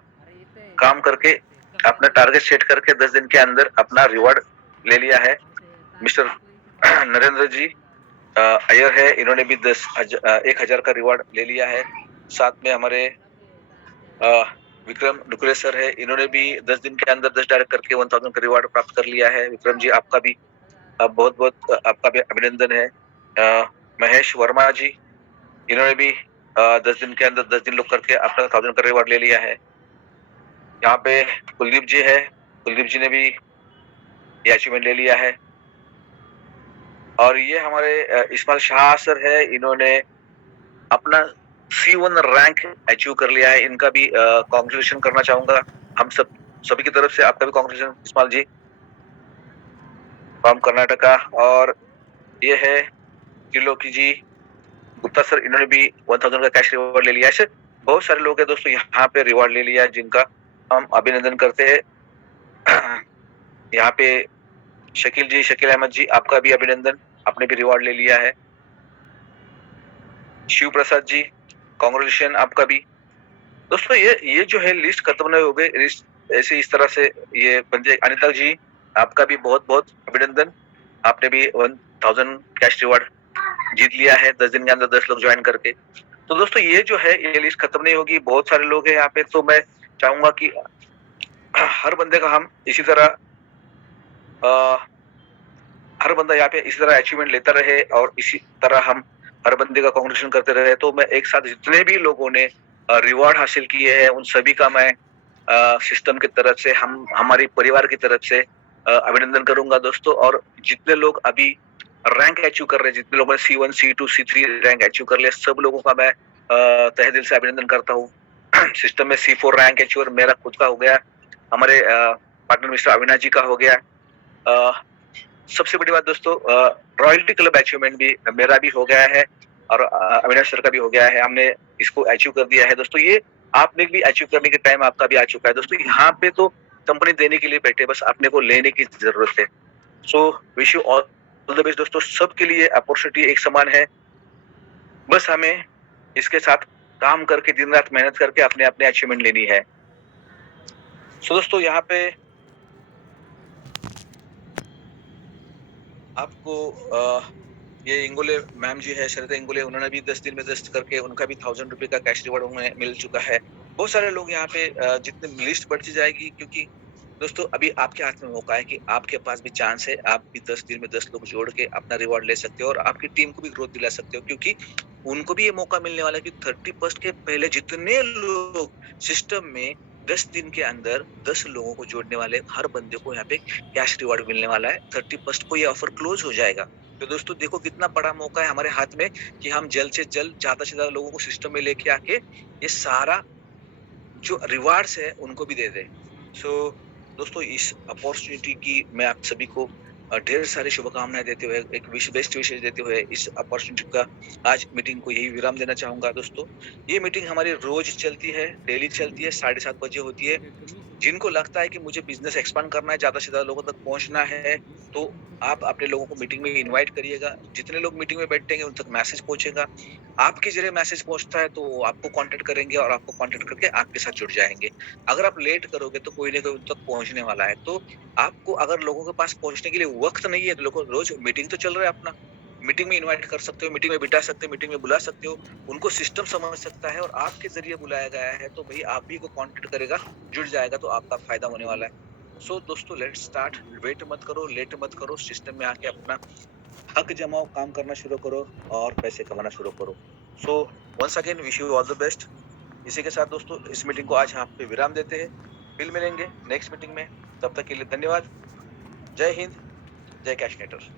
काम करके अपना टारगेट सेट करके 10 दिन के अंदर अपना रिवॉर्ड ले लिया है। मिस्टर नरेंद्र जी अय्यर है, इन्होंने भी 1000 का रिवॉर्ड ले लिया है। साथ में हमारे विक्रम डुकरे सर है, इन्होंने भी 10 दिन के अंदर 10 डायरेक्ट करके 1000 का रिवॉर्ड प्राप्त कर लिया है। विक्रम जी आपका भी बहुत बहुत आपका भी अभिनंदन है। महेश वर्मा जी, इन्होंने भी 10 दिन के अंदर 10 दिन लोग करके अपना 1000 का रिवॉर्ड ले लिया है। यहाँ पे कुलदीप जी है, कुलदीप जी ने भी ये अचीवमेंट ले लिया है। और ये हमारे इस्माइल शाह सर है, इन्होंने अपना C1 रैंक अचीव कर लिया है। इनका भी कांग्रेचुलेशन करना चाहूंगा हम सभी की तरफ से। आपका भी कांग्रेचुलेशन इस्माइल जी फ्रॉम कर्नाटका। और ये है त्रिलोकी जी गुप्ता सर, इन्होंने भी 1000 का कैश रिवॉर्ड ले लिया है। ऐसे बहुत सारे लोग हैं दोस्तों यहाँ पे रिवॉर्ड ले लिया है जिनका हम अभिनंदन करते हैं। यहाँ पे शकील अहमद जी आपका भी अभिनंदन, आपने भी रिवॉर्ड ले लिया है। शिव प्रसाद जी कांग्रेचुलेशन आपका भी। दोस्तों ये जो है लिस्ट खत्म नहीं हो गई, ऐसे इस तरह से ये बंदे। अनिता जी आपका भी बहुत बहुत अभिनंदन, आपने भी 1000 कैश रिवॉर्ड जीत लिया है 10 दिन के अंदर 10 लोग ज्वाइन करके। तो दोस्तों ये जो है ये लिस्ट खत्म नहीं होगी, बहुत सारे लोग हैं यहाँ पे। तो मैं चाहूंगा कि हर बंदे का हम इसी तरह हर बंदा यहाँ पे इसी तरह अचीवमेंट लेता रहे और इसी तरह हम हर बंदे का कांग्रेचुलेशन करते रहे। तो मैं एक साथ जितने भी लोगों ने रिवॉर्ड हासिल किए हैं उन सभी का मैं सिस्टम की तरफ से, हम हमारे परिवार की तरफ से अभिनंदन करूंगा दोस्तों। और जितने लोग अभी रैंक अचीव कर रहे हैं, जितने लोगों ने C1, C2, C3 rank achieve कर लिया, सब लोगों का मैं तहे दिल से अभिनंदन करता हूँ। सिस्टम में C4 रैंक अचीवर मेरा खुद का हो गया, हमारे पार्टनर मिस्टर अविनाश जी का हो गया। सबसे बड़ी बात दोस्तों रॉयल्टी क्लब अचीवमेंट भी मेरा भी हो गया है और अविनाश सर का भी हो गया है, हमने इसको अचीव कर दिया है दोस्तों। ये आपने भी अचीव करने के टाइम आपका भी आ चुका है दोस्तों। यहाँ पे तो कंपनी देने के लिए बैठे, बस अपने को लेने की जरूरत है। So wish you all the best दोस्तों। सबके लिए अपॉर्चुनिटी एक समान है, बस हमें इसके साथ काम करके दिन रात मेहनत करके अपने अपने अचीवमेंट लेनी है। सो दोस्तों यहाँ पे आपको ये इंगोले मैम जी है, शरदा इंगोले, उन्होंने भी 10 दिन में 10 करके उनका भी 1000 रुपए का कैश रिवॉर्ड उन्हें मिल चुका है। बहुत सारे लोग यहाँ पे जितने लिस्ट बढ़ती जाएगी, क्योंकि दोस्तों अभी आपके हाथ में मौका है कि आपके पास भी चांस है, आप भी 10 दिन में 10 लोग जोड़ के अपना रिवॉर्ड ले सकते हो और आपकी टीम को भी ग्रोथ दिला सकते हो, क्योंकि उनको भी ये मौका मिलने वाला है कि 31 के पहले जितने लोग सिस्टम में 10 दिन के अंदर 10 लोगों को जोड़ने वाले, हर बंदे को यहाँ पे कैश रिवॉर्ड मिलने वाला है। 31 को ये ऑफर क्लोज हो जाएगा। तो दोस्तों देखो कितना बड़ा मौका है हमारे हाथ में कि हम जल्द से जल्द ज़्यादा से ज़्यादा लोगों को सिस्टम में लेके आके ये सारा जो रिवार्ड्स है उनको भी दे दें। सो दोस्तों इस अपॉर्चुनिटी की मैं आप सभी को ढेर सारी शुभकामनाएँ देते हुए एक बेस्ट विशेष देते हुए इस अपॉर्चुनिटी का आज मीटिंग को यही विराम देना चाहूँगा दोस्तों। ये मीटिंग हमारी रोज़ चलती है, डेली चलती है, 7:30 बजे होती है। जिनको लगता है कि मुझे बिज़नेस एक्सपांड करना है, ज़्यादा से ज़्यादा लोगों तक पहुँचना है, तो आप अपने लोगों को मीटिंग में इनवाइट करिएगा। जितने लोग मीटिंग में बैठेंगे उन तक मैसेज पहुँचेगा। आपके ज़रिए मैसेज पहुँचता है तो वो आपको कॉन्टैक्ट करेंगे और आपको कॉन्टैक्ट करके आपके साथ जुड़ जाएँगे। अगर आप लेट करोगे तो कोई न कोई उन तक पहुँचने वाला है। तो आपको अगर लोगों के पास पहुँचने के लिए वक़्त नहीं है, तो लोगों रोज़ मीटिंग तो चल रहा है अपना। मीटिंग में इनवाइट कर सकते हो, मीटिंग में बिठा सकते हो, मीटिंग में बुला सकते हो। उनको सिस्टम समझ सकता है और आपके ज़रिए बुलाया गया है तो भई आप भी को कॉन्टैक्ट करेगा, जुड़ जाएगा तो आपका फ़ायदा होने वाला है। सो दोस्तों लेट्स स्टार्ट। वेट मत करो, लेट मत करो, सिस्टम में आके अपना हक जमाओ, काम करना शुरू करो और पैसे कमाना शुरू करो। So once again wish you all the best. इसी के साथ दोस्तों इस मीटिंग को आज यहाँ पे विराम देते हैं। फिर मिलेंगे नेक्स्ट मीटिंग में। तब तक के लिए धन्यवाद। जय हिंद, जय कैशनेटर।